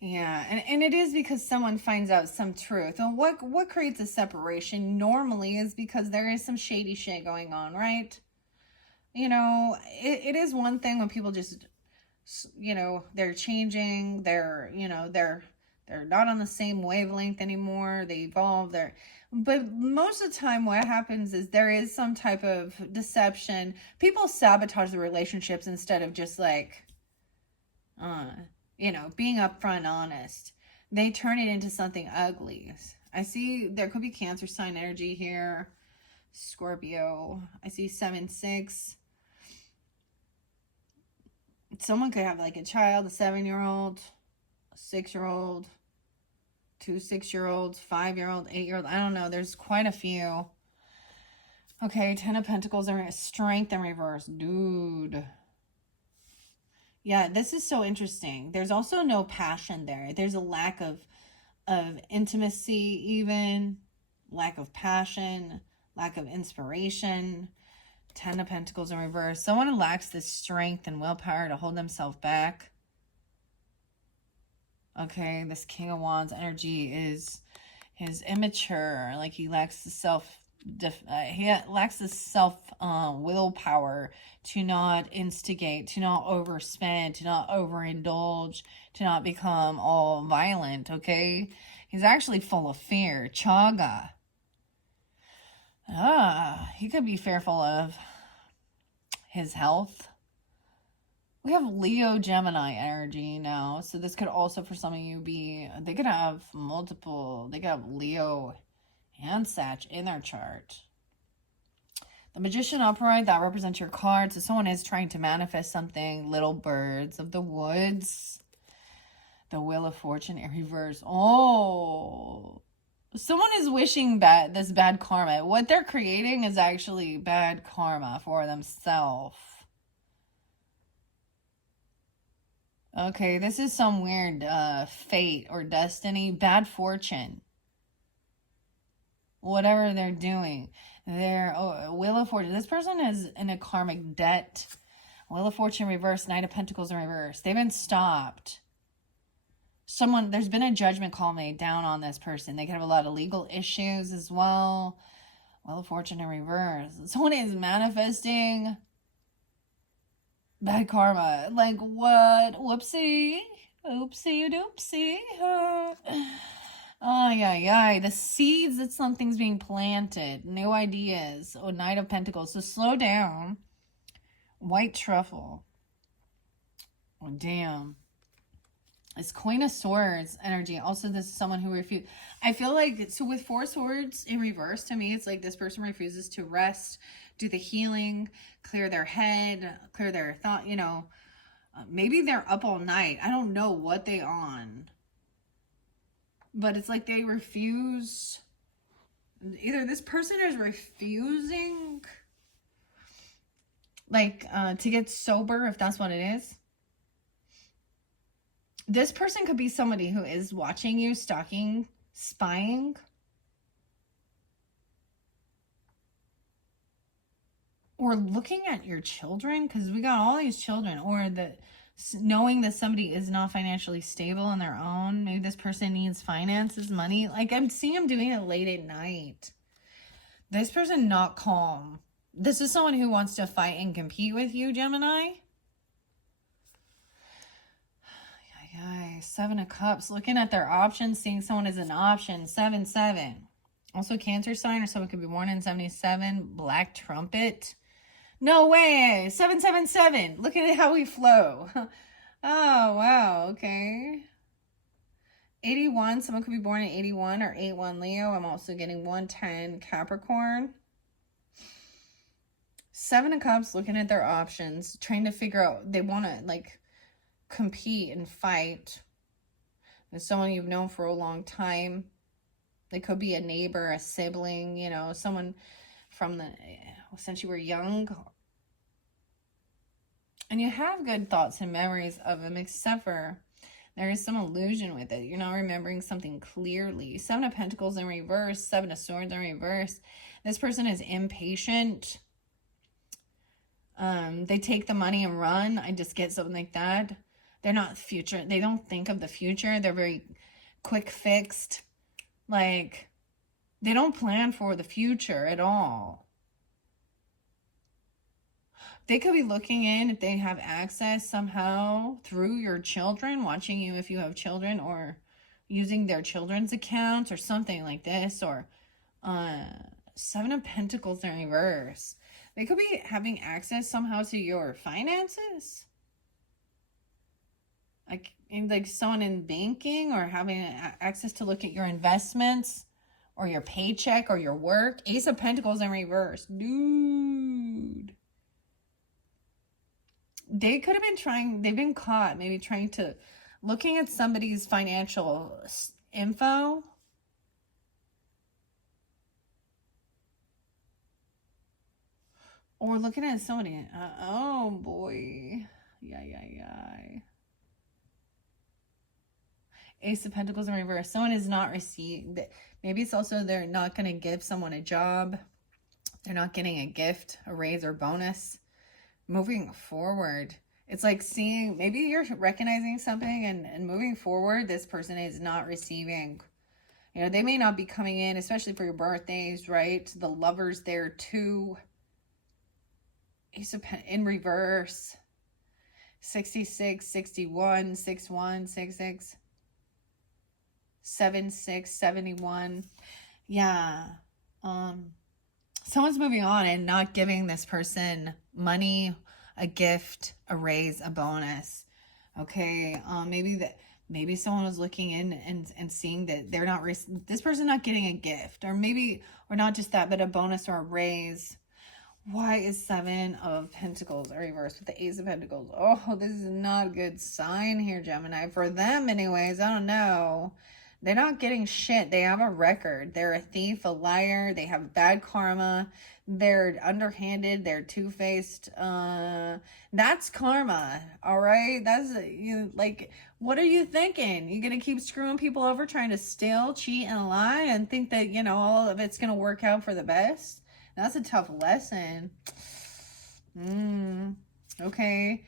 Yeah, and it is because someone finds out some truth. And what creates a separation normally is because there is some shady shit going on, right? You know, it is one thing when people just, you know, they're changing, they're, you know, they're not on the same wavelength anymore, they evolve, but most of the time what happens is there is some type of deception. People sabotage the relationships instead of just like, you know, being upfront, honest. They turn it into something ugly. I see there could be Cancer sign energy here. Scorpio. I see 7-6. Someone could have like a child, a 7-year-old, a 6-year-old, 2 6-year-olds, 5-year-old, 8-year-old. I don't know. There's quite a few. Okay, 10 of Pentacles are strength in reverse. Dude. Yeah, this is so interesting. There's also no passion there. There's a lack of intimacy, even lack of passion, lack of inspiration. 10 of Pentacles in reverse. Someone who lacks the strength and willpower to hold themselves back. Okay, this King of Wands energy is immature. Like he lacks the willpower to not instigate, to not overspend, to not overindulge, to not become all violent. Okay, he's actually full of fear. Chaga. He could be fearful of his health. We have Leo Gemini energy now. So this could also, for some of you, be, they could have Leo and Sag in their chart. The Magician upright, that represents your card. So someone is trying to manifest something. Little birds of the woods. The Wheel of Fortune in reverse. Oh, someone is wishing this bad karma. What they're creating is actually bad karma for themselves. Okay, this is some weird fate or destiny. Bad fortune. Whatever they're doing. Wheel of Fortune. This person is in a karmic debt. Wheel of Fortune reverse. Knight of Pentacles in reverse. They've been stopped. There's been a judgment call made down on this person. They could have a lot of legal issues as well. Wheel of Fortune in reverse. Someone is manifesting bad karma. Like what? Whoopsie. Oopsie doopsie. Oh, yeah, yeah. The seeds that something's being planted. New ideas. Oh, Knight of Pentacles. So slow down. White truffle. Oh, damn. It's Queen of Swords energy. Also, this is someone who refused. I feel like, so with Four Swords in reverse, to me, it's like this person refuses to rest, do the healing, clear their head, clear their thought, maybe they're up all night. I don't know what they on. But it's like they refuse. Either this person is refusing, to get sober, if that's what it is. This person could be somebody who is watching you, stalking, spying. Or looking at your children, because we got all these children. Or knowing that somebody is not financially stable on their own. Maybe this person needs finances, money. Like, I'm seeing them doing it late at night. This person not calm. This is someone who wants to fight and compete with you, Gemini. Seven of Cups. Looking at their options, seeing someone as an option. 7-7. Also Cancer sign, or someone could be born in 77. Black Trumpet. No way. 777. Look at how we flow. Oh, wow. Okay. 81. Someone could be born in 81 or 81 Leo. I'm also getting 110 Capricorn. Seven of Cups, looking at their options, trying to figure out, they want to, compete and fight. There's someone you've known for a long time. They could be a neighbor, a sibling, someone from since you were young. And you have good thoughts and memories of them, except for there is some illusion with it. You're not remembering something clearly. Seven of Pentacles in reverse, Seven of Swords in reverse. This person is impatient. They take the money and run. I just get something like that. They're not future. They don't think of the future. They're very quick fixed. They don't plan for the future at all. They could be looking in if they have access somehow through your children, watching you if you have children, or using their children's accounts or something like this. Or Seven of Pentacles in reverse. They could be having access somehow to your finances. Like someone in banking, or having access to look at your investments or your paycheck or your work. Ace of Pentacles in reverse. Dude. They could have been they've been caught maybe trying to, looking at somebody's financial info. Or looking at somebody, oh boy. Yeah. Ace of Pentacles in reverse. Someone is not received. Maybe it's also they're not going to give someone a job. They're not getting a gift, a raise, or bonus. Moving forward, it's like seeing, maybe you're recognizing something and moving forward, this person is not receiving. They may not be coming in, especially for your birthdays, right? The Lover's there too. Ace of in reverse. 66, 61, 61, 66. 76, 71. Yeah. Someone's moving on and not giving this person money, a gift, a raise, a bonus. Okay. Maybe someone was looking in and seeing that they're not, this person not getting a gift, or not just that, but a bonus or a raise. Why is Seven of Pentacles reversed with the Ace of Pentacles? Oh, this is not a good sign here, Gemini. For them anyways, I don't know. They're not getting shit. They have a record. They're a thief, a liar. They have bad karma. They're underhanded. They're two-faced. That's karma, all right? That's, what are you thinking? You gonna keep screwing people over, trying to steal, cheat, and lie, and think that, all of it's gonna work out for the best? That's a tough lesson. Okay.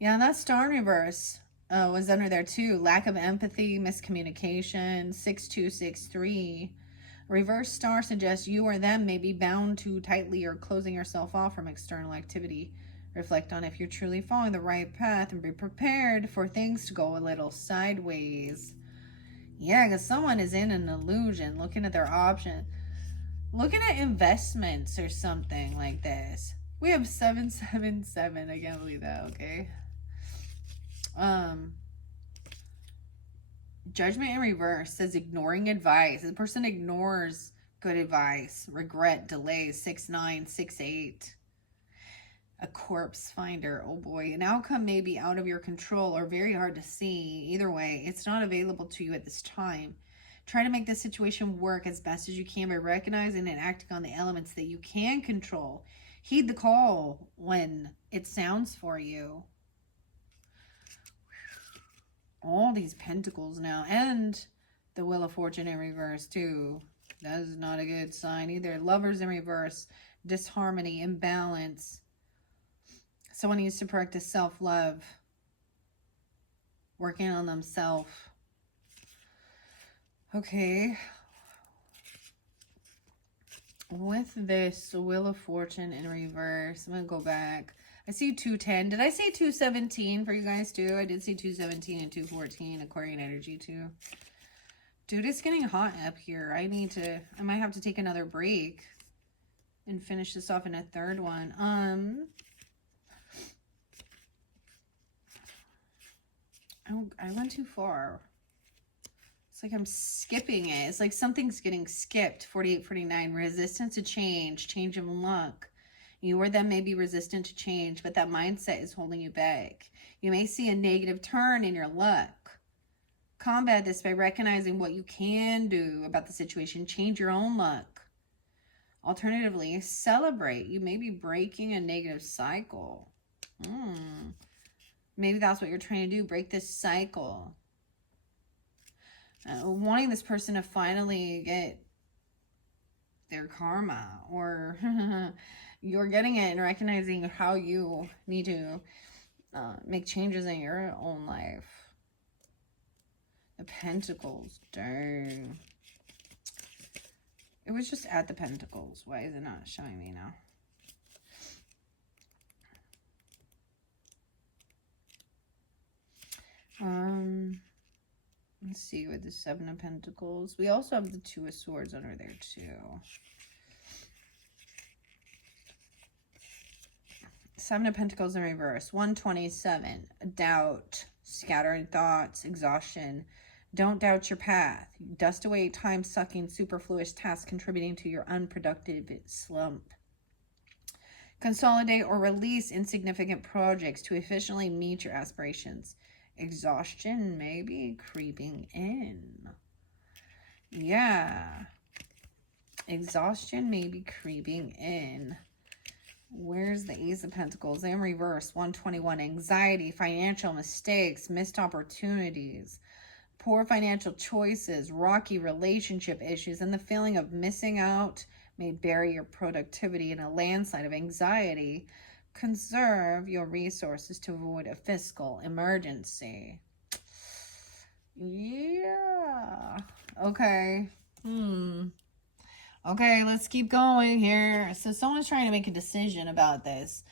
Yeah, that Star in reverse was under there too. Lack of empathy, miscommunication. 6263. Reverse star suggests you or them may be bound too tightly or closing yourself off from external activity. Reflect on if you're truly following the right path and be prepared for things to go a little sideways. Yeah, because someone is in an illusion, looking at their option, looking at investments or something like this. We have 777. I can't believe that. Okay. Judgment in reverse says ignoring advice. The person ignores good advice. Regret, delays. 6968. A corpse finder. Oh boy. An outcome may be out of your control or very hard to see. Either way, it's not available to you at this time. Try to make the situation work as best as you can by recognizing and acting on the elements that you can control. Heed the call when it sounds for you. All these pentacles now, and the Wheel of Fortune in reverse too. That is not a good sign either. Lovers in reverse, disharmony, imbalance. Someone needs to practice self-love, working on themselves. Okay. With this Wheel of Fortune in reverse, I'm going to go back. I see 210. Did I say 217 for you guys too? I did see 217 and 214. Aquarian energy too. Dude, it's getting hot up here. I might have to take another break and finish this off in a third one. I went too far. It's like I'm skipping it. It's like something's getting skipped. 4849. Resistance to change. Change of luck. You or them may be resistant to change, but that mindset is holding you back. You may see a negative turn in your luck. Combat this by recognizing what you can do about the situation. Change your own luck. Alternatively, celebrate. You may be breaking a negative cycle. Maybe that's what you're trying to do. Break this cycle. Wanting this person to finally get their karma, or you're getting it and recognizing how you need to make changes in your own life. The Pentacles, dang. It was just at the Pentacles. Why is it not showing me now? Let's see, with the Seven of Pentacles. We also have the Two of Swords under there too. Seven of Pentacles in reverse. 127. Doubt. Scattered thoughts. Exhaustion. Don't doubt your path. Dust away time-sucking, superfluous tasks contributing to your unproductive slump. Consolidate or release insignificant projects to efficiently meet your aspirations. Exhaustion may be creeping in. Yeah. Exhaustion may be creeping in. Where's the Ace of Pentacles? In reverse, 121. Anxiety, financial mistakes, missed opportunities, poor financial choices, rocky relationship issues, and the feeling of missing out may bury your productivity in a landslide of anxiety. Conserve your resources to avoid a fiscal emergency. Yeah. Okay. Okay, let's keep going here. So someone's trying to make a decision about this.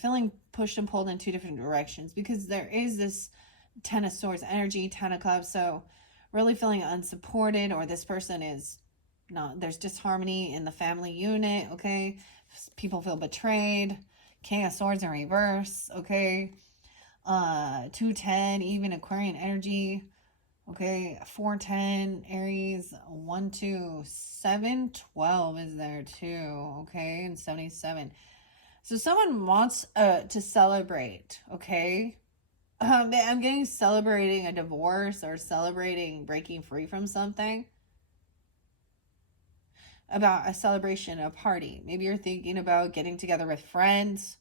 Feeling pushed and pulled in two different directions because there is this Ten of Swords energy, Ten of Cups. So really feeling unsupported, or this person is not, there's disharmony in the family unit. Okay. People feel betrayed. King of Swords in reverse. Okay. 210, even Aquarian energy. Okay, 410, Aries, 1, 2, 7, 12 is there too, okay, and 77. So someone wants to celebrate, okay? I'm getting celebrating a divorce or celebrating breaking free from something. About a celebration, a party. Maybe you're thinking about getting together with friends.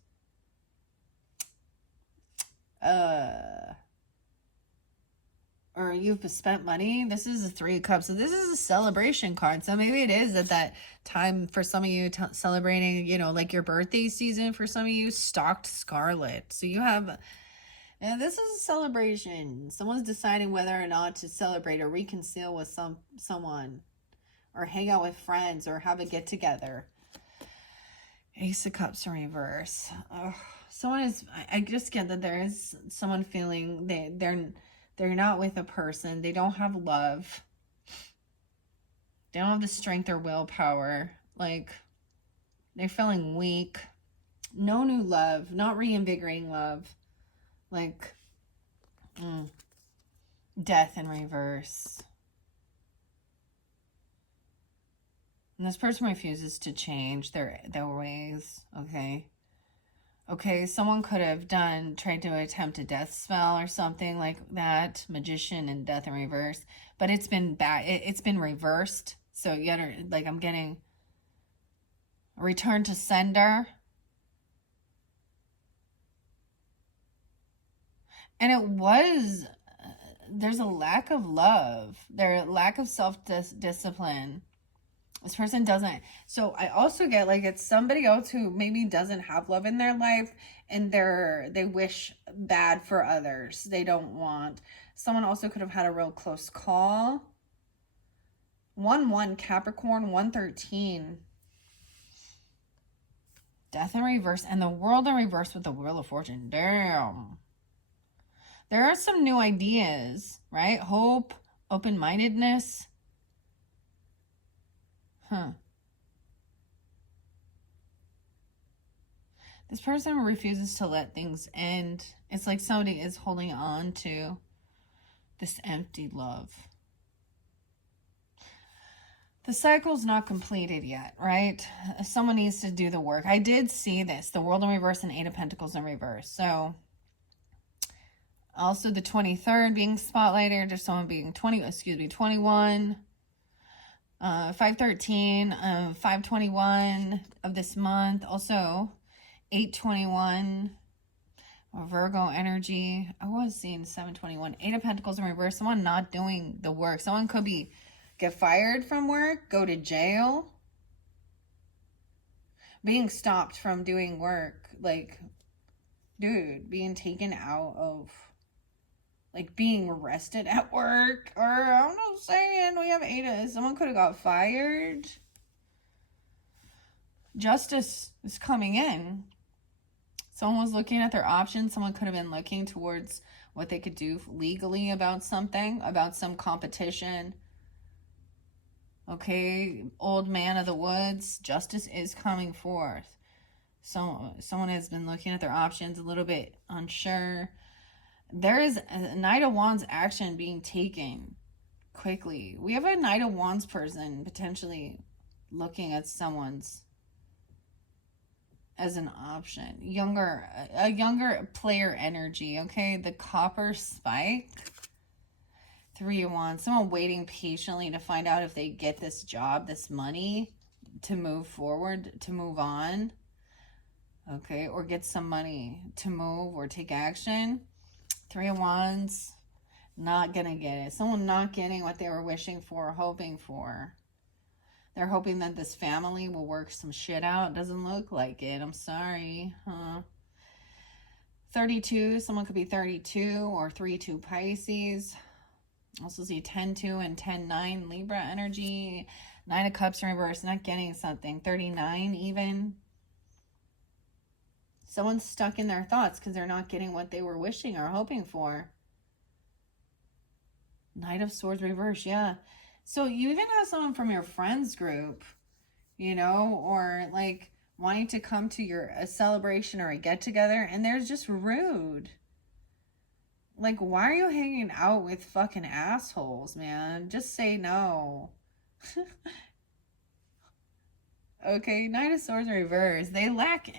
Or you've spent money. This is a Three of Cups. So this is a celebration card. So maybe it is at that time for some of you celebrating, you know, like your birthday season. For some of you, stocked scarlet. So you have, and this is a celebration. Someone's deciding whether or not to celebrate or reconcile with someone, or hang out with friends, or have a get together. Ace of Cups in reverse. Someone is, I just get that there is someone feeling They're not with a person. They don't have love. They don't have the strength or willpower. Like, they're feeling weak. No new love. Not reinvigorating love. Like, death in reverse. And this person refuses to change their ways, okay? Okay, someone could have tried to attempt a death spell or something like that. Magician and death in reverse. But it's been bad. It's been reversed. So you gotta, like, I'm getting return to sender. And it was, there's a lack of love. There's a lack of self-discipline. This person doesn't. So I also get, like, it's somebody else who maybe doesn't have love in their life, and they wish bad for others. They don't want. Someone also could have had a real close call. 1-1 Capricorn, 113. Death in reverse, and the world in reverse with the Wheel of Fortune. Damn. There are some new ideas, right? Hope, open-mindedness. This person refuses to let things end. It's like somebody is holding on to this empty love. The cycle's not completed yet, right? Someone needs to do the work. I did see this, the World in reverse and 8 of Pentacles in reverse. So also the 23rd being spotlighted, there's someone being 21. 513, 521 of this month. Also 821, Virgo energy. I was seeing 721, 8 of Pentacles in reverse. Someone not doing the work. Someone could get fired from work, go to jail, being stopped from doing work. Like, dude, being taken out of, like, being arrested at work. Or, I'm not saying we have 8 of, someone could have got fired. Justice is coming in. Someone was looking at their options. Someone could have been looking towards what they could do legally about something, about some competition. Okay, old man of the woods, justice is coming forth. So someone has been looking at their options, a little bit unsure. There is a Knight of Wands action being taken quickly. We have a Knight of Wands person potentially looking at someone's as an option. A younger player energy, okay? The Copper Spike. 3 of Wands. Someone waiting patiently to find out if they get this job, this money, to move forward, to move on. Okay, or get some money to move or take action. 3 of Wands. Not gonna get it. Someone not getting what they were wishing for, hoping for. They're hoping that this family will work some shit out. Doesn't look like it. I'm sorry. 32. Someone could be 32 or 3-2 Pisces. Also see 10-2 and 10-9 Libra energy. 9 of Cups in reverse. Not getting something. 39 even. Someone's stuck in their thoughts because they're not getting what they were wishing or hoping for. Knight of Swords reverse. Yeah. So you even have someone from your friends group, you know, or like wanting to come to a celebration or a get together, and they're just rude. Like, why are you hanging out with fucking assholes, man? Just say no. Okay, Knight of Swords reverse. They lack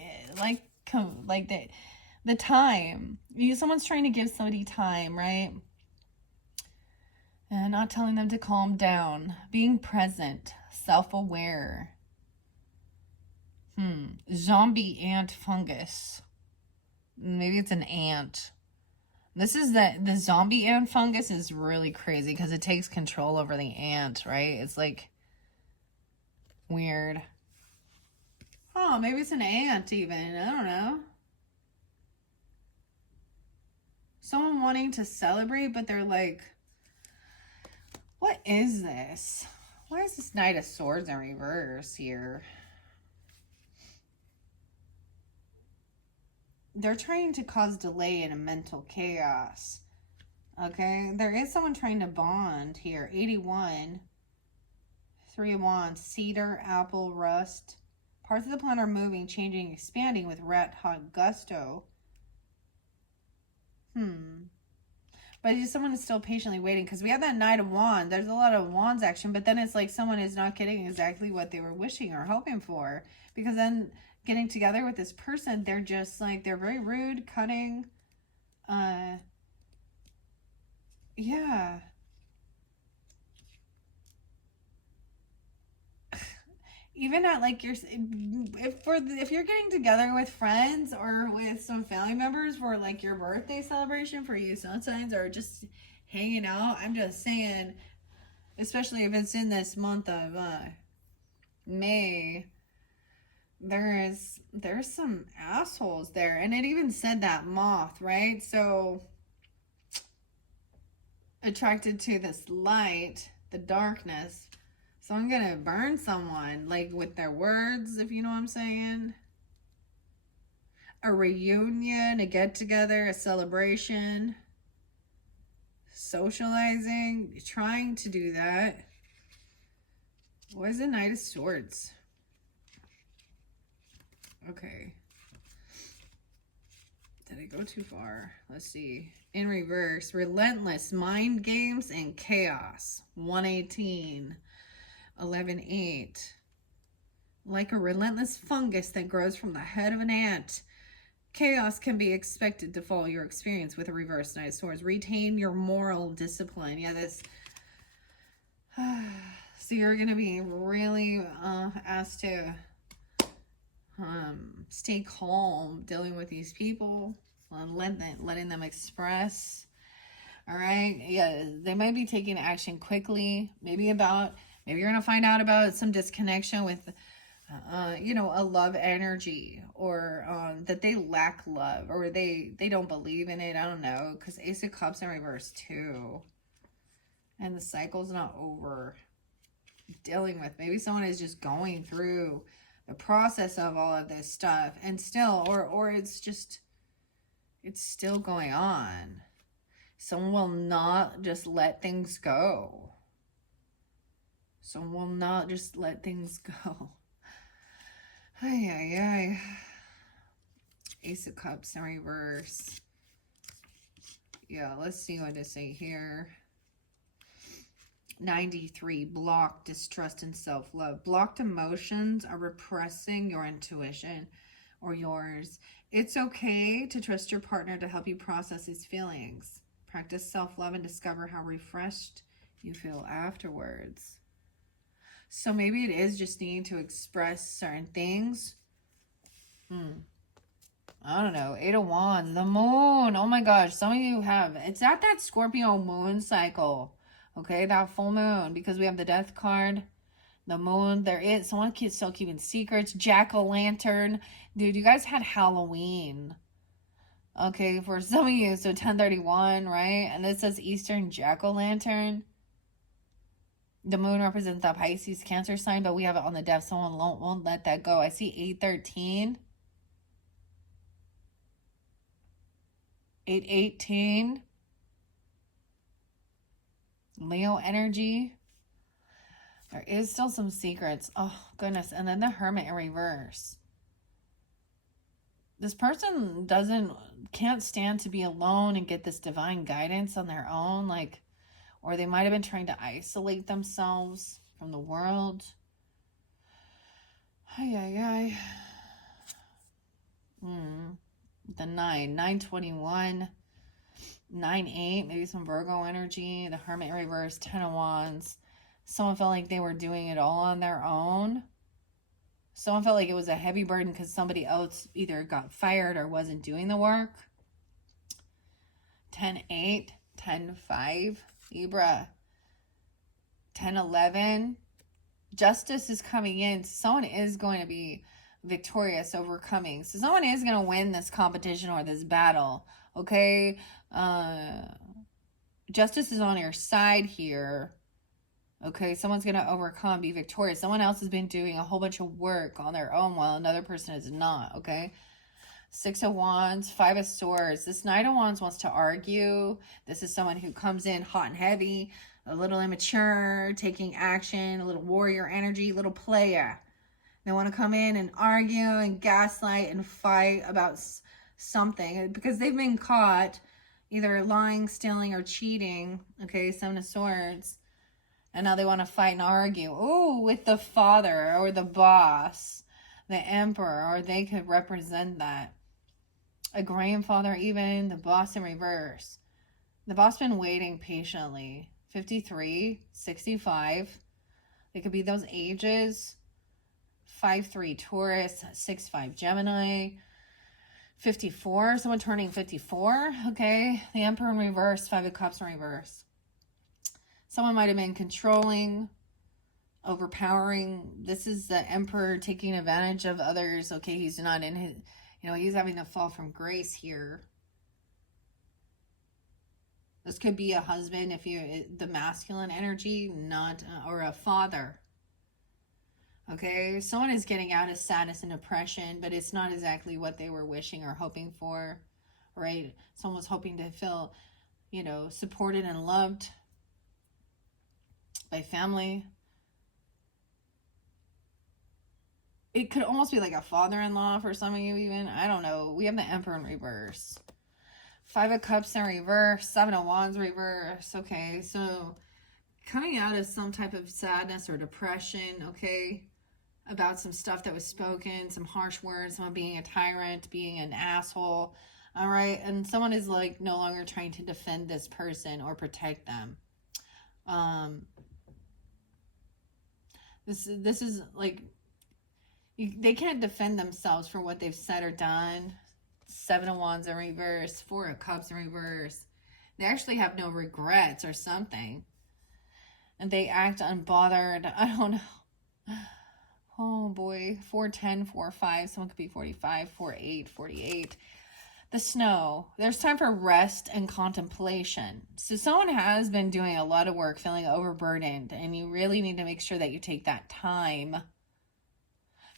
the time. Someone's trying to give somebody time, right? And not telling them to calm down. Being present. Self-aware. Zombie ant fungus. Maybe it's an ant. This is the zombie ant fungus is really crazy because it takes control over the ant, right? It's like weird. Oh, maybe it's an ant even. I don't know. Someone wanting to celebrate, but they're like, what is this? Why is this Knight of Swords in reverse here? They're trying to cause delay and a mental chaos. Okay, there is someone trying to bond here. 81. 3 of Wands. Cedar, apple, rust. Parts of the plant are moving, changing, expanding with red hot gusto. But just someone is still patiently waiting, because we have that Knight of Wands. There's a lot of Wands action, but then it's like someone is not getting exactly what they were wishing or hoping for. Because then getting together with this person, they're just like, they're very rude, cutting. Yeah. Even at like your, if you're getting together with friends or with some family members for like your birthday celebration for you sun signs, or just hanging out, I'm just saying, especially if it's in this month of May, there's some assholes there. And it even said that moth, right? So attracted to this light, the darkness. So I'm gonna burn someone, like with their words, if you know what I'm saying. A reunion, a get together, a celebration, socializing, trying to do that. What is the Knight of Swords? Okay. Did I go too far? Let's see. In reverse, relentless mind games and chaos. 118. 11-8. Like a relentless fungus that grows from the head of an ant, chaos can be expected to follow your experience with a reverse Knight of Swords. Retain your moral discipline. Yeah, this. So you're going to be really asked to stay calm dealing with these people and letting them express. All right. Yeah, they might be taking action quickly. Maybe you're going to find out about some disconnection with, a love energy, or that they lack love, or they don't believe in it. I don't know, because Ace of Cups in reverse too. And the cycle's not over. Dealing with, maybe someone is just going through the process of all of this stuff and still, or it's still going on. Someone will not just let things go. Someone will not just let things go. Ay. Ace of Cups in reverse. Yeah, let's see what they say here. 93, blocked distrust and self-love. Blocked emotions are repressing your intuition or yours. It's okay to trust your partner to help you process these feelings. Practice self-love and discover how refreshed you feel afterwards. So maybe it is just needing to express certain things. I don't know. 8 of Wands, the moon. Oh my gosh, some of you have. It's at that Scorpio moon cycle. Okay, that full moon, because we have the death card, the moon. There is someone still keeping secrets. Jack-o'-lantern. Dude, you guys had Halloween. Okay, for some of you, so 1031, right? And this says Eastern Jack-o'-lantern. The moon represents the Pisces Cancer sign, but we have it on the death. Someone won't let that go. I see 813. 818. Leo energy. There is still some secrets. Oh, goodness. And then the Hermit in reverse. This person can't stand to be alone and get this divine guidance on their own. Like, or they might have been trying to isolate themselves from the world. Ay. The 921. 9-8, maybe some Virgo energy. The Hermit in reverse. 10 of Wands. Someone felt like they were doing it all on their own. Someone felt like it was a heavy burden because somebody else either got fired or wasn't doing the work. 10-8. 10-5. Libra. 10-11. Justice is coming in. Someone is going to be victorious, overcoming. So someone is going to win this competition or this battle. Okay? Justice is on your side here. Okay, someone's going to overcome, be victorious. Someone else has been doing a whole bunch of work on their own while another person is not, okay? Six of Wands, Five of Swords. This Knight of Wands wants to argue. This is someone who comes in hot and heavy, a little immature, taking action, a little warrior energy, little player. They want to come in and argue and gaslight and fight about something because they've been caught either lying, stealing, or cheating. Okay, Seven of Swords. And now they want to fight and argue. Oh, with the father or the boss, the emperor, or they could represent that. A grandfather even, the boss in reverse. The boss been waiting patiently. 53, 65. It could be those ages. 5-3 Taurus, 6-5 Gemini. 54, someone turning 54. Okay, the Emperor in reverse, Five of Cups in reverse. Someone might have been controlling, overpowering. This is the Emperor taking advantage of others. Okay, he's not in his, he's having to fall from grace here. This could be a husband if you, the masculine energy, not, or a father. Okay, someone is getting out of sadness and depression, but it's not exactly what they were wishing or hoping for, right? Someone was hoping to feel, supported and loved by family. It could almost be like a father-in-law for some of you even. I don't know. We have the Emperor in reverse. Five of Cups in reverse. Seven of Wands reverse. Okay, so coming out of some type of sadness or depression, okay, about some stuff that was spoken, some harsh words, someone being a tyrant, being an asshole, all right? And someone is like no longer trying to defend this person or protect them. This is like, they can't defend themselves for what they've said or done. Seven of Wands in reverse, Four of Cups in reverse. They actually have no regrets or something. And they act unbothered. I don't know. Oh boy. 410, 45. Someone could be 45, 48, 48. The Snow. There's time for rest and contemplation. So someone has been doing a lot of work, feeling overburdened, and you really need to make sure that you take that time.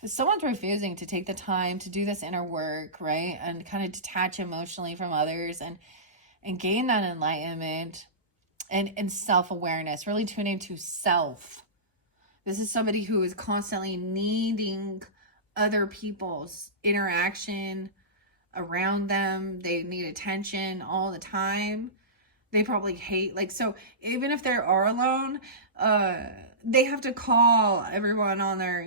Someone's refusing to take the time to do this inner work, right? And kind of detach emotionally from others and gain that enlightenment and self-awareness, really tune into self. This is somebody who is constantly needing other people's interaction around them. They need attention all the time. They probably hate, so even if they are alone, they have to call everyone on their,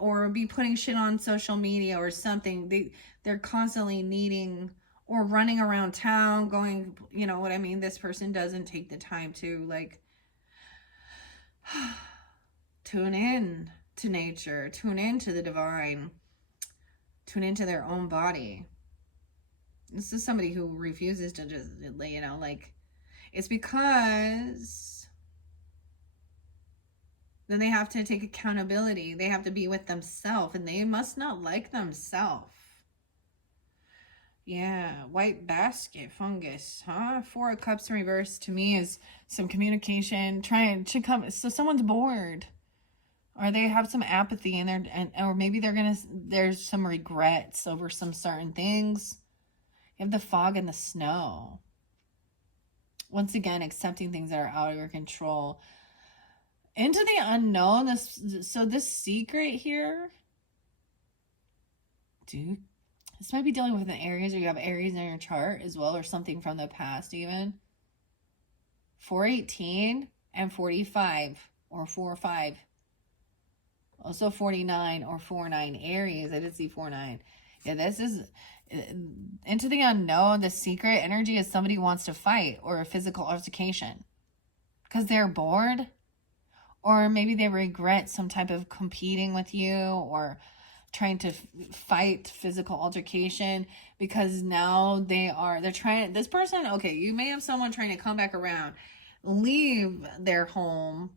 or be putting shit on social media or something. They're constantly needing or running around town going, what I mean? This person doesn't take the time to tune in to nature, tune into the divine, tune into their own body. This is somebody who refuses to just, it's because then they have to take accountability. They have to be with themselves, and they must not like themselves. Yeah, white basket fungus, huh? Four of Cups in reverse to me is some communication, trying to come. So someone's bored, or they have some apathy in there, or maybe there's some regrets over some certain things. You have the fog and the snow. Once again, accepting things that are out of your control. Into the unknown. This secret here, dude. This might be dealing with an Aries, or you have Aries in your chart as well, or something from the past even. 418 and 45, or 45. Also 49 or 49 Aries. I did see 49. Yeah, this is into the unknown. The secret energy is somebody wants to fight or a physical altercation because they're bored, or maybe they regret some type of competing with you or trying to fight physical altercation, because now they're trying, this person, okay, you may have someone trying to come back around, leave their home,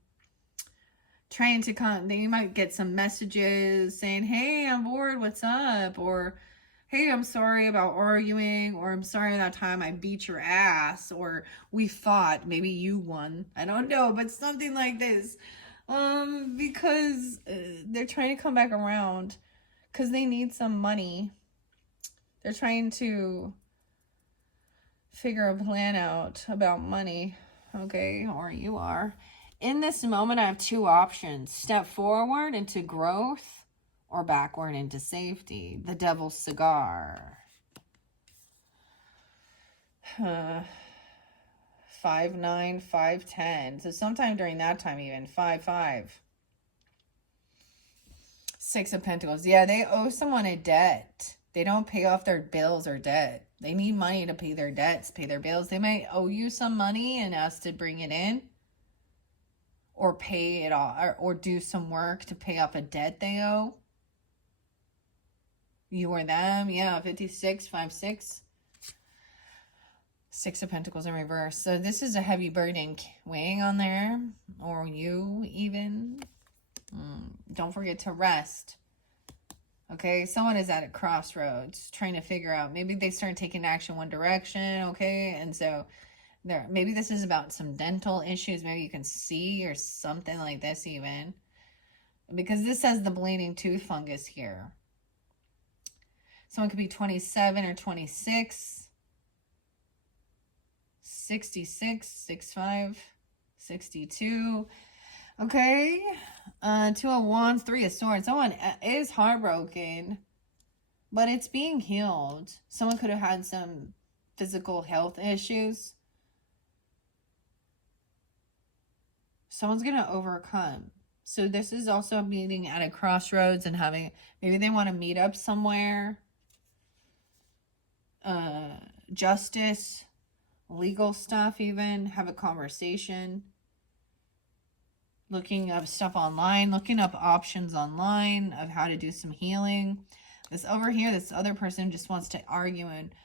trying to come, you might get some messages saying, hey, I'm bored, what's up? Or, hey, I'm sorry about arguing, or I'm sorry that time I beat your ass, or we fought, maybe you won, I don't know, but something like this, because they're trying to come back around because they need some money. They're trying to figure a plan out about money, okay? Or you are. In this moment, I have two options. Step forward into growth or backward into safety. The devil's cigar. 5-9, 5-10. So sometime during that time even. 5-5. 6 of Pentacles. Yeah, they owe someone a debt. They don't pay off their bills or debt. They need money to pay their debts, pay their bills. They might owe you some money and ask to bring it in. Or pay it off. Or do some work to pay off a debt they owe. You or them. Yeah, 56, 5-6. 6 of Pentacles in reverse. So this is a heavy burden weighing on there. Or you even. Don't forget to rest. Okay, someone is at a crossroads trying to figure out. Maybe they start taking action one direction, okay? And so maybe this is about some dental issues. Maybe you can see or something like this even. Because this says the bleeding tooth fungus here. Someone could be 27 or 26. 66, 65, 62. Okay. 2 of Wands, 3 of Swords. Someone is heartbroken, but it's being healed. Someone could have had some physical health issues. Someone's going to overcome. So this is also a meeting at a crossroads and having, maybe they want to meet up somewhere. Justice, legal stuff even, have a conversation. Looking up stuff online, looking up options online of how to do some healing. This over here, this other person just wants to argue and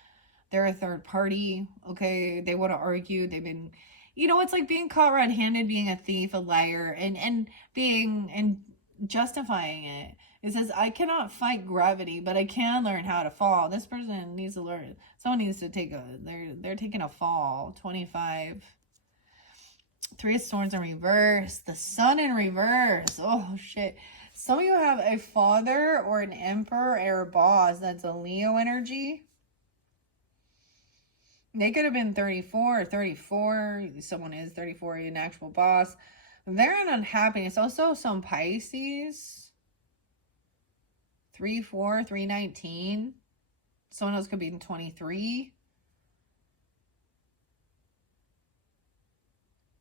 they're a third party. Okay, they want to argue. They've been, you know, it's like being caught red-handed, being a thief, a liar, and being and justifying it. It says, I cannot fight gravity, but I can learn how to fall. This person needs to learn. Someone needs to take a, they're taking a fall. 25. 3 of Swords in reverse. The Sun in reverse. Oh, shit. Some of you have a father or an emperor or a boss that's a Leo energy. They could have been 34 or 34. Someone is 34, an actual boss. They're in unhappiness. Also, some Pisces. 3-4, 3-19. Someone else could be in 23.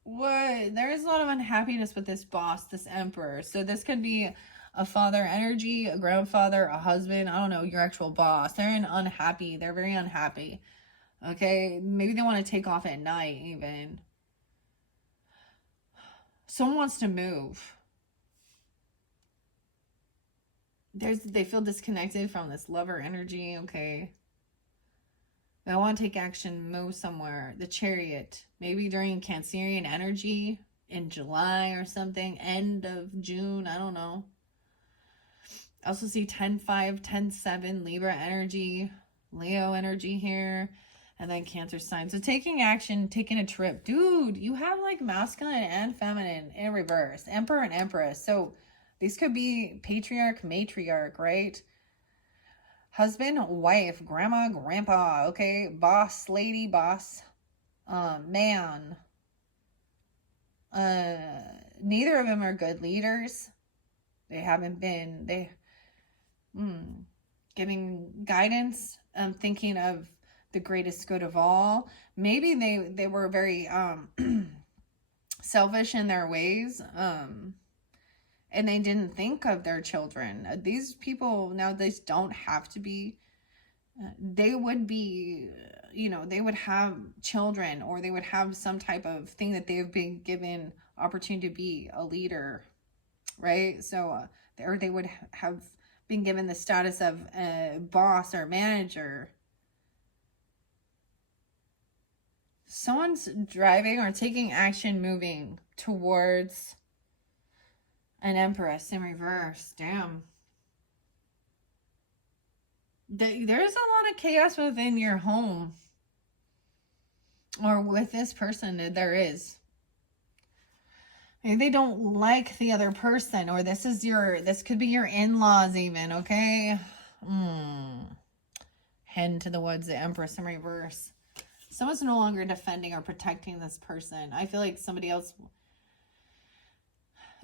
What? There is a lot of unhappiness with this boss, this emperor. So this could be a father energy, a grandfather, a husband. I don't know, your actual boss. They're unhappy. They're very unhappy. Okay? Maybe they want to take off at night even. Someone wants to move. They feel disconnected from this lover energy. Okay. I want to take action, move somewhere. The Chariot. Maybe during Cancerian energy in July or something. End of June. I don't know. I also see 10-5, 10-7 Libra energy. Leo energy here. And then Cancer sign. So taking action, taking a trip. Dude, you have like masculine and feminine in reverse. Emperor and Empress. So these could be patriarch, matriarch, right? Husband, wife, grandma, grandpa, okay? Boss, lady, boss, man. Neither of them are good leaders. They haven't been, giving guidance, thinking of the greatest good of all. Maybe they were very, selfish in their ways, and they didn't think of their children. These people nowadays don't have to be, they would be, they would have children, or they would have some type of thing that they've been given opportunity to be a leader, right? So, or they would have been given the status of a boss or manager. Someone's driving or taking action, moving towards an Empress in reverse. Damn. There's a lot of chaos within your home. Or with this person, there is. Maybe they don't like the other person. Or this could be your in-laws even, okay? hen to the woods, the Empress in reverse. Someone's no longer defending or protecting this person. I feel like somebody else...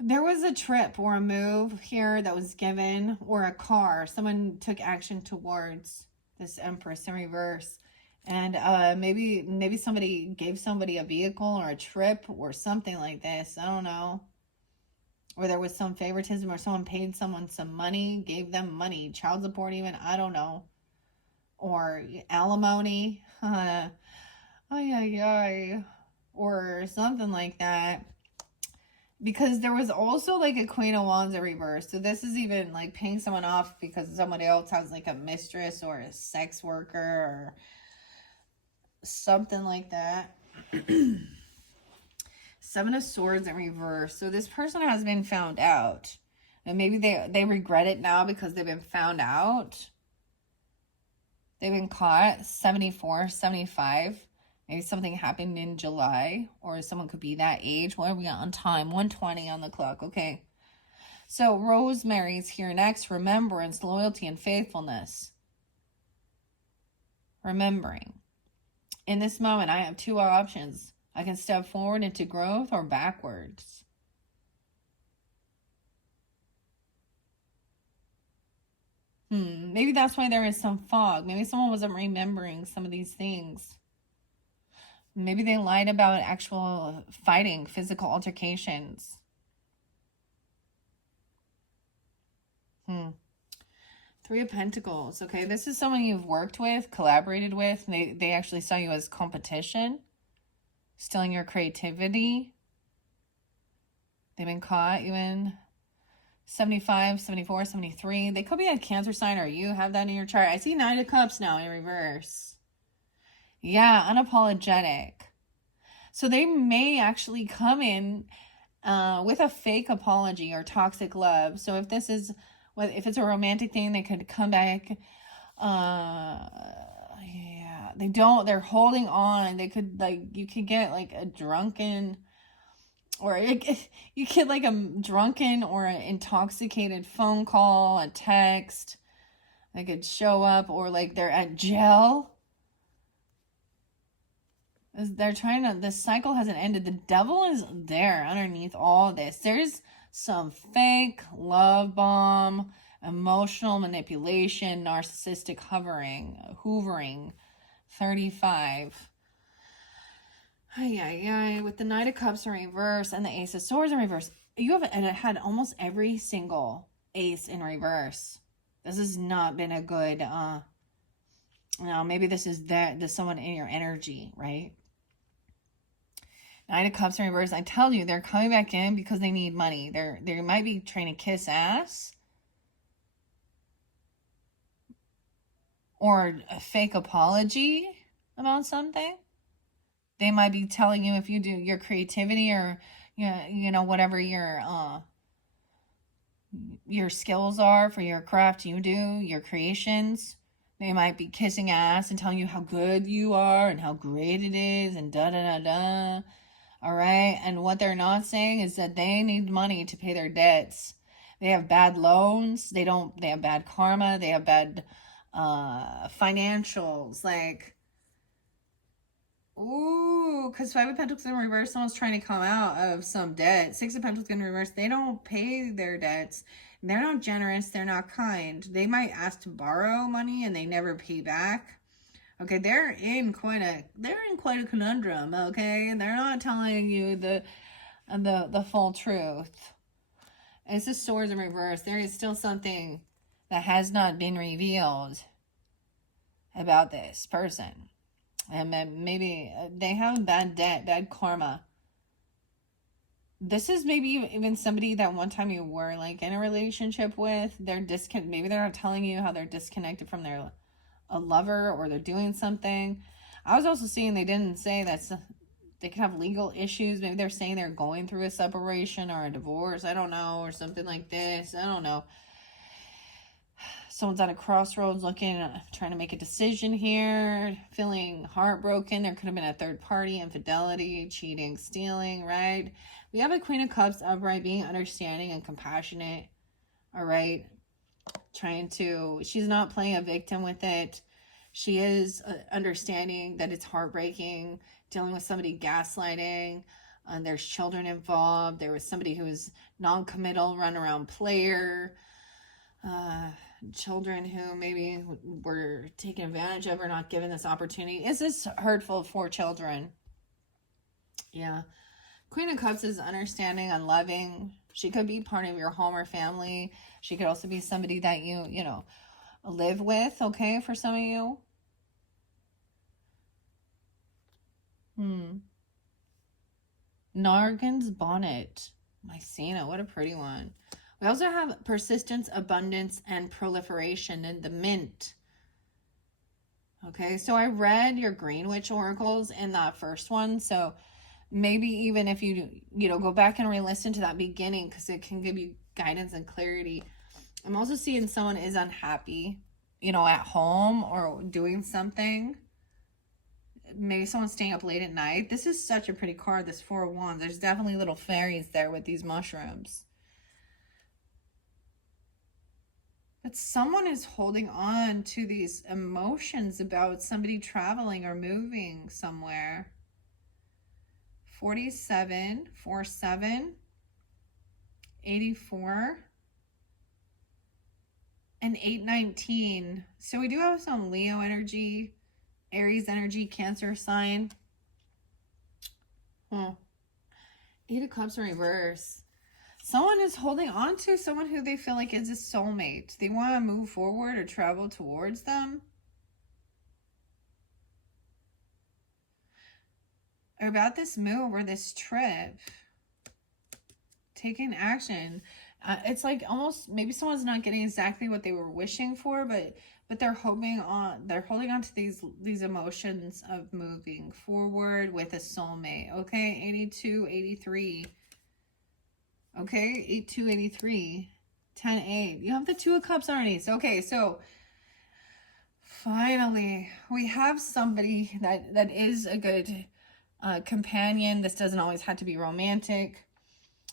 There was a trip or a move here that was given, or a car. Someone took action towards this Empress in reverse. And maybe somebody gave somebody a vehicle or a trip or something like this. I don't know. Or there was some favoritism, or someone paid someone some money, gave them money, child support even, I don't know. Or alimony. Or something like that. Because there was also like a Queen of Wands in reverse. So this is even like paying someone off because somebody else has like a mistress or a sex worker or something like that. Seven of Swords in reverse. So this person has been found out. And maybe they regret it now because they've been found out. They've been caught. 74, 75. Maybe something happened in July, or someone could be that age. What are we on time? 1:20 on the clock. Okay. So Rosemary's here next. Remembrance, loyalty, and faithfulness. Remembering. In this moment, I have two options. I can step forward into growth or backwards. Maybe that's why there is some fog. Maybe someone wasn't remembering some of these things. Maybe they lied about actual fighting, physical altercations. Three of Pentacles. Okay, this is someone you've worked with, collaborated with. They actually saw you as competition, stealing your creativity. They've been caught even. 75, 74, 73. They could be a Cancer sign, or you have that in your chart. I see Nine of Cups now in reverse. Yeah, unapologetic. So they may actually come in with a fake apology or toxic love. So if this is, if it's a romantic thing, they could come back. Yeah, they're holding on. They could, like, you could get like a drunken, or you get like a drunken or an intoxicated phone call, a text. They could show up, or like they're at jail. They're trying to, this cycle hasn't ended. The devil is there underneath all this. There's some fake love bomb, emotional manipulation, narcissistic hoovering. 35. With the Knight of Cups in reverse and the Ace of Swords in reverse. You have had almost every single ace in reverse. This has not been a good, no, maybe this is there's someone in your energy, right? Nine of Cups in reverse. I tell you, they're coming back in because they need money. They might be trying to kiss ass, or a fake apology about something. They might be telling you, if you do your creativity, or whatever your skills are for your craft, you do your creations. They might be kissing ass and telling you how good you are and how great it is, and da-da-da-da. All right? And what they're not saying is that they need money to pay their debts. They have bad loans. They have bad karma. They have bad financials. Like, ooh, because Five of Pentacles in reverse, someone's trying to come out of some debt. Six of Pentacles in reverse, they don't pay their debts. They're not generous. They're not kind. They might ask to borrow money and they never pay back. Okay, they're in quite a conundrum. Okay, they're not telling you the full truth. It's the Swords in reverse. There is still something that has not been revealed about this person. And then maybe they have bad debt, bad karma. This is maybe even somebody that one time you were like in a relationship with. Maybe they're not telling you how they're disconnected from a lover, or they're doing something. I was also seeing they didn't say that they could have legal issues. Maybe they're saying they're going through a separation or a divorce. I don't know, or something like this. I don't know. Someone's at a crossroads trying to make a decision here, feeling heartbroken. There could have been a third party, infidelity, cheating, stealing, right? We have a Queen of Cups upright, being understanding and compassionate, all right? She's not playing a victim with it. She is understanding that it's heartbreaking, dealing with somebody gaslighting, and there's children involved. There was somebody who was non-committal, run-around player, children who maybe were taken advantage of or not given this opportunity. Is this hurtful for children? Yeah. Queen of Cups is understanding and loving. She could be part of your home or family. She could also be somebody that you know, live with, okay, for some of you. Nargan's bonnet. Mycena, what a pretty one. We also have persistence, abundance, and proliferation in the mint. Okay, so I read your Green Witch oracles in that first one, so maybe even if you go back and re-listen to that beginning, because it can give you guidance and clarity. I'm also seeing someone is unhappy, at home or doing something. Maybe someone's staying up late at night. This is such a pretty card, this Four of Wands. There's definitely little fairies there with these mushrooms. But someone is holding on to these emotions about somebody traveling or moving somewhere. 47, 47, 84, and 819. So we do have some Leo energy, Aries energy, Cancer sign. Eight of Cups in reverse. Someone is holding on to someone who they feel like is a soulmate. They want to move forward or travel towards them. Or about this move or this trip. Taking action. It's like almost maybe someone's not getting exactly what they were wishing for, but they're holding on to these emotions of moving forward with a soulmate. Okay, 82, 83. Okay, 82, 83, 10, 8. You have the Two of Cups already. So, okay, so finally we have somebody that is a good companion. This doesn't always have to be romantic.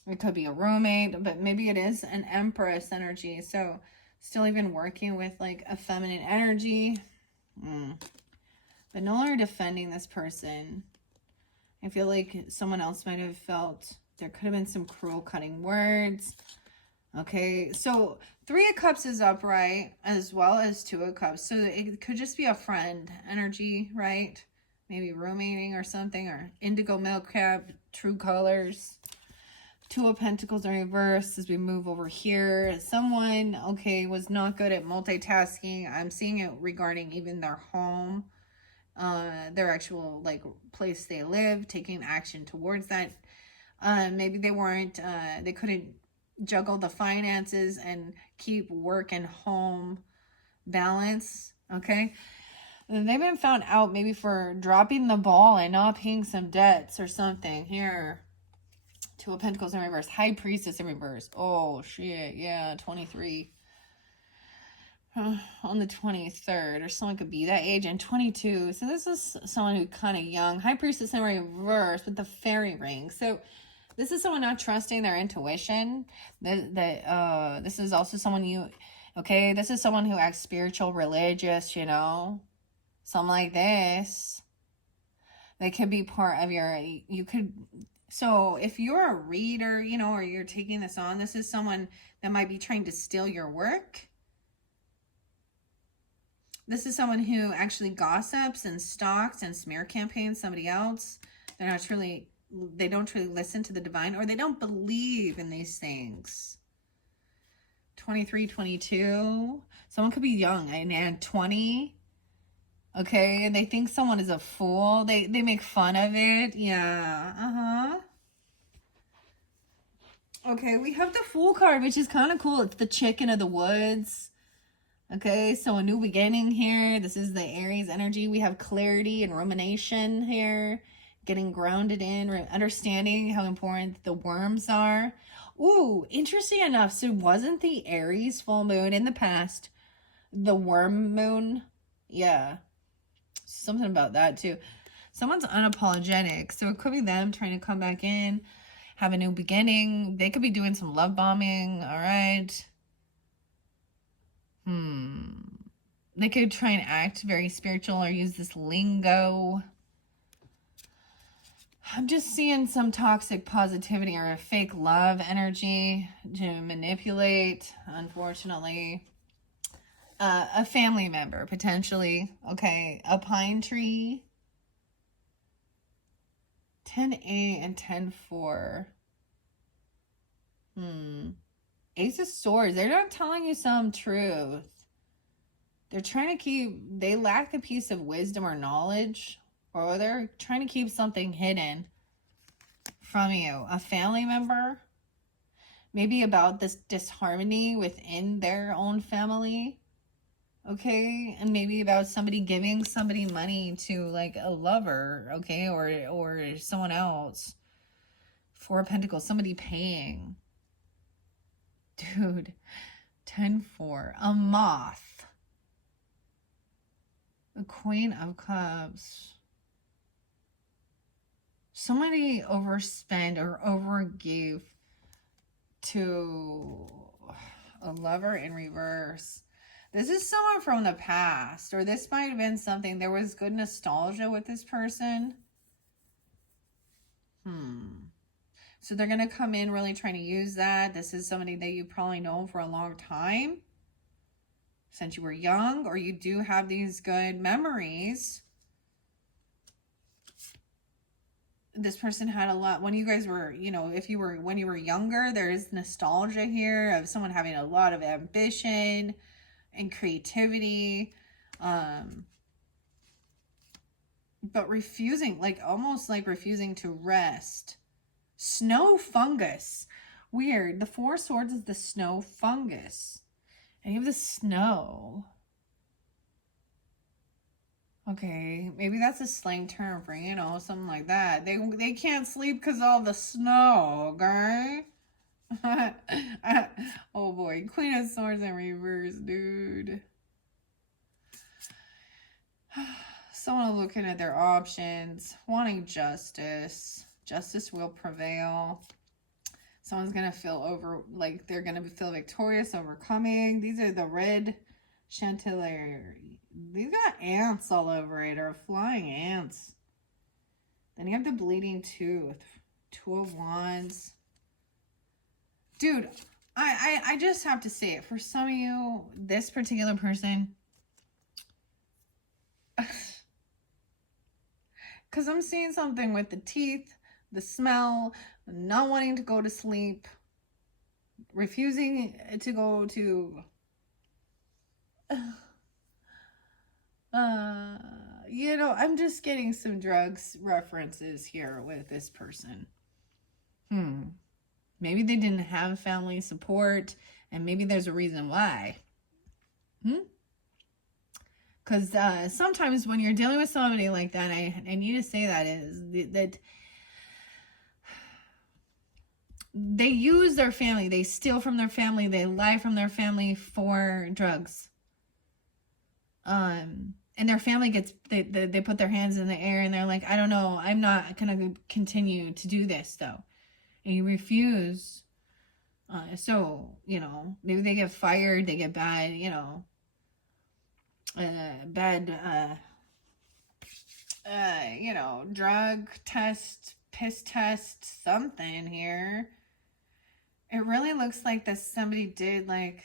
It could be a roommate, but maybe it is an Empress energy. So still even working with like a feminine energy. But no longer defending this person. I feel like someone else might have felt there could have been some cruel cutting words. Okay, so Three of Cups is upright as well as Two of Cups. So it could just be a friend energy, right? Maybe roommating or something, or indigo milk cap, true colors. Two of Pentacles in reverse as we move over here. Someone, okay, was not good at multitasking. I'm seeing it regarding even their home, their actual like place they live, taking action towards that. Maybe they weren't, they couldn't juggle the finances and keep work and home balance. Okay. And they've been found out maybe for dropping the ball and not paying some debts or something. Here. Two of Pentacles in reverse. High Priestess in reverse. Oh, shit. Yeah, 23. On the 23rd, or someone could be that age, and 22. So this is someone who's kind of young. High Priestess in reverse with the fairy ring. So this is someone not trusting their intuition. This is also someone okay, this is someone who acts spiritual, religious, something like this. They could be part of so if you're a reader, or you're taking this on, this is someone that might be trying to steal your work. This is someone who actually gossips and stalks and smear campaigns somebody else. They don't truly listen to the divine, or they don't believe in these things. 23, 22. Someone could be young and 20. Okay, and they think someone is a fool. They make fun of it. Yeah, Okay, we have the Fool card, which is kind of cool. It's the chicken of the woods. Okay, so a new beginning here. This is the Aries energy. We have clarity and rumination here. Getting grounded in, understanding how important the worms are. Ooh, interesting enough. So wasn't the Aries full moon in the past the worm moon? Yeah. Something about that too. Someone's unapologetic. So it could be them trying to come back in, have a new beginning. They could be doing some love bombing. All right. They could try and act very spiritual or use this lingo. I'm just seeing some toxic positivity or a fake love energy to manipulate, unfortunately. A family member, potentially. Okay, a pine tree. 10-8 and 10-4. Ace of Swords. They're not telling you some truth. They're trying to keep... They lack a piece of wisdom or knowledge. Or they're trying to keep something hidden from you. A family member. Maybe about this disharmony within their own family. Okay, and maybe about somebody giving somebody money to like a lover, okay, or someone else. Four of Pentacles, somebody paying. Dude, 10-4. A moth. The Queen of Cups. Somebody overspent or overgave to a lover in reverse. This is someone from the past, or this might have been something. There was good nostalgia with this person. So they're going to come in really trying to use that. This is somebody that you've probably known for a long time, since you were young, or you do have these good memories. This person had a lot when you guys were, you know, when you were younger, there is nostalgia here of someone having a lot of ambition and creativity, but refusing, like almost like refusing to rest. Snow fungus. Weird. The Four of Swords is the snow fungus. And you have the snow. Okay, maybe that's a slang term for, you know, something like that. They can't sleep because of all the snow, okay? Oh boy, Queen of Swords in reverse, dude. Someone looking at their options, wanting justice. Justice will prevail. Someone's gonna feel they're gonna feel victorious, overcoming. These are the red Chanticleer. These got ants all over it, or flying ants. Then you have the bleeding tooth. Two of Wands. Dude, I just have to say it. For some of you, this particular person, because I'm seeing something with the teeth, the smell, not wanting to go to sleep, refusing to go to... you know, I'm just getting some drugs references here with this person. Maybe they didn't have family support, and maybe there's a reason why. Because sometimes when you're dealing with somebody like that, I need to say that they use their family, they steal from their family, they lie from their family for drugs. And their family gets, they put their hands in the air and they're like, I don't know, I'm not gonna continue to do this though. And you refuse. So, you know, maybe they get fired, they get bad, you know, you know, drug test, piss test, something here. It really looks like that somebody did like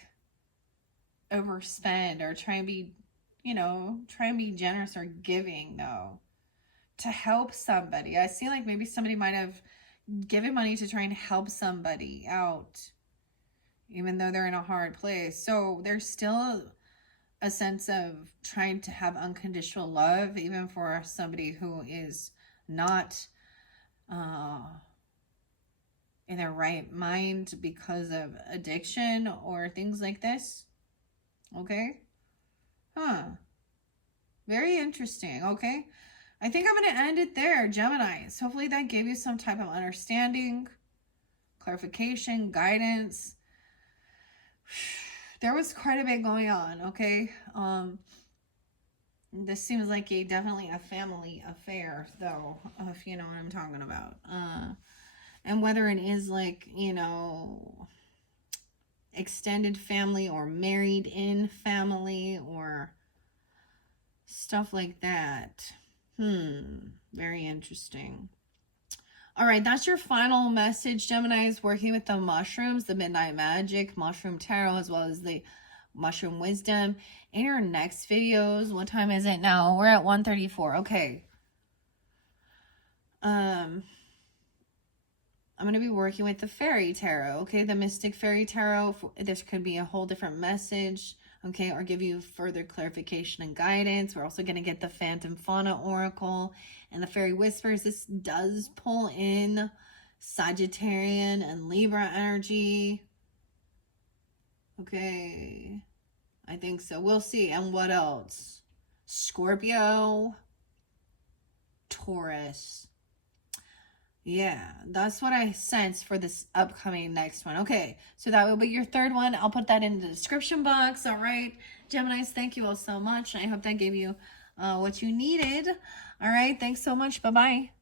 overspend or try and be, you know, try and be generous or giving though to help somebody. I see like maybe somebody might have given money to try and help somebody out, even though they're in a hard place. So there's still a sense of trying to have unconditional love, even for somebody who is not in their right mind because of addiction or things like this. Okay? Very interesting. Okay? I think I'm going to end it there, Geminis. Hopefully that gave you some type of understanding, clarification, guidance. There was quite a bit going on, okay? This seems like definitely a family affair, though, if you know what I'm talking about. And whether it is like, you know, extended family or married in family or stuff like that. Very interesting. All right, that's your final message, Gemini, is working with the mushrooms, the Midnight Magic, Mushroom Tarot, as well as the Mushroom Wisdom. In your next videos, what time is it now? We're at 1:34. Okay. I'm going to be working with the Fairy Tarot, okay? The Mystic Fairy Tarot. This could be a whole different message, okay? Or give you further clarification and guidance. We're also going to get the Phantom Fauna Oracle and the Fairy Whispers. This does pull in Sagittarian and Libra energy. Okay. I think so. We'll see. And what else? Scorpio. Taurus. Yeah, that's what I sense for this upcoming next one. Okay, so that will be your third one. I'll put that in the description box. All right, Geminis, thank you all so much. I hope that gave you what you needed. All right, thanks so much. Bye-bye.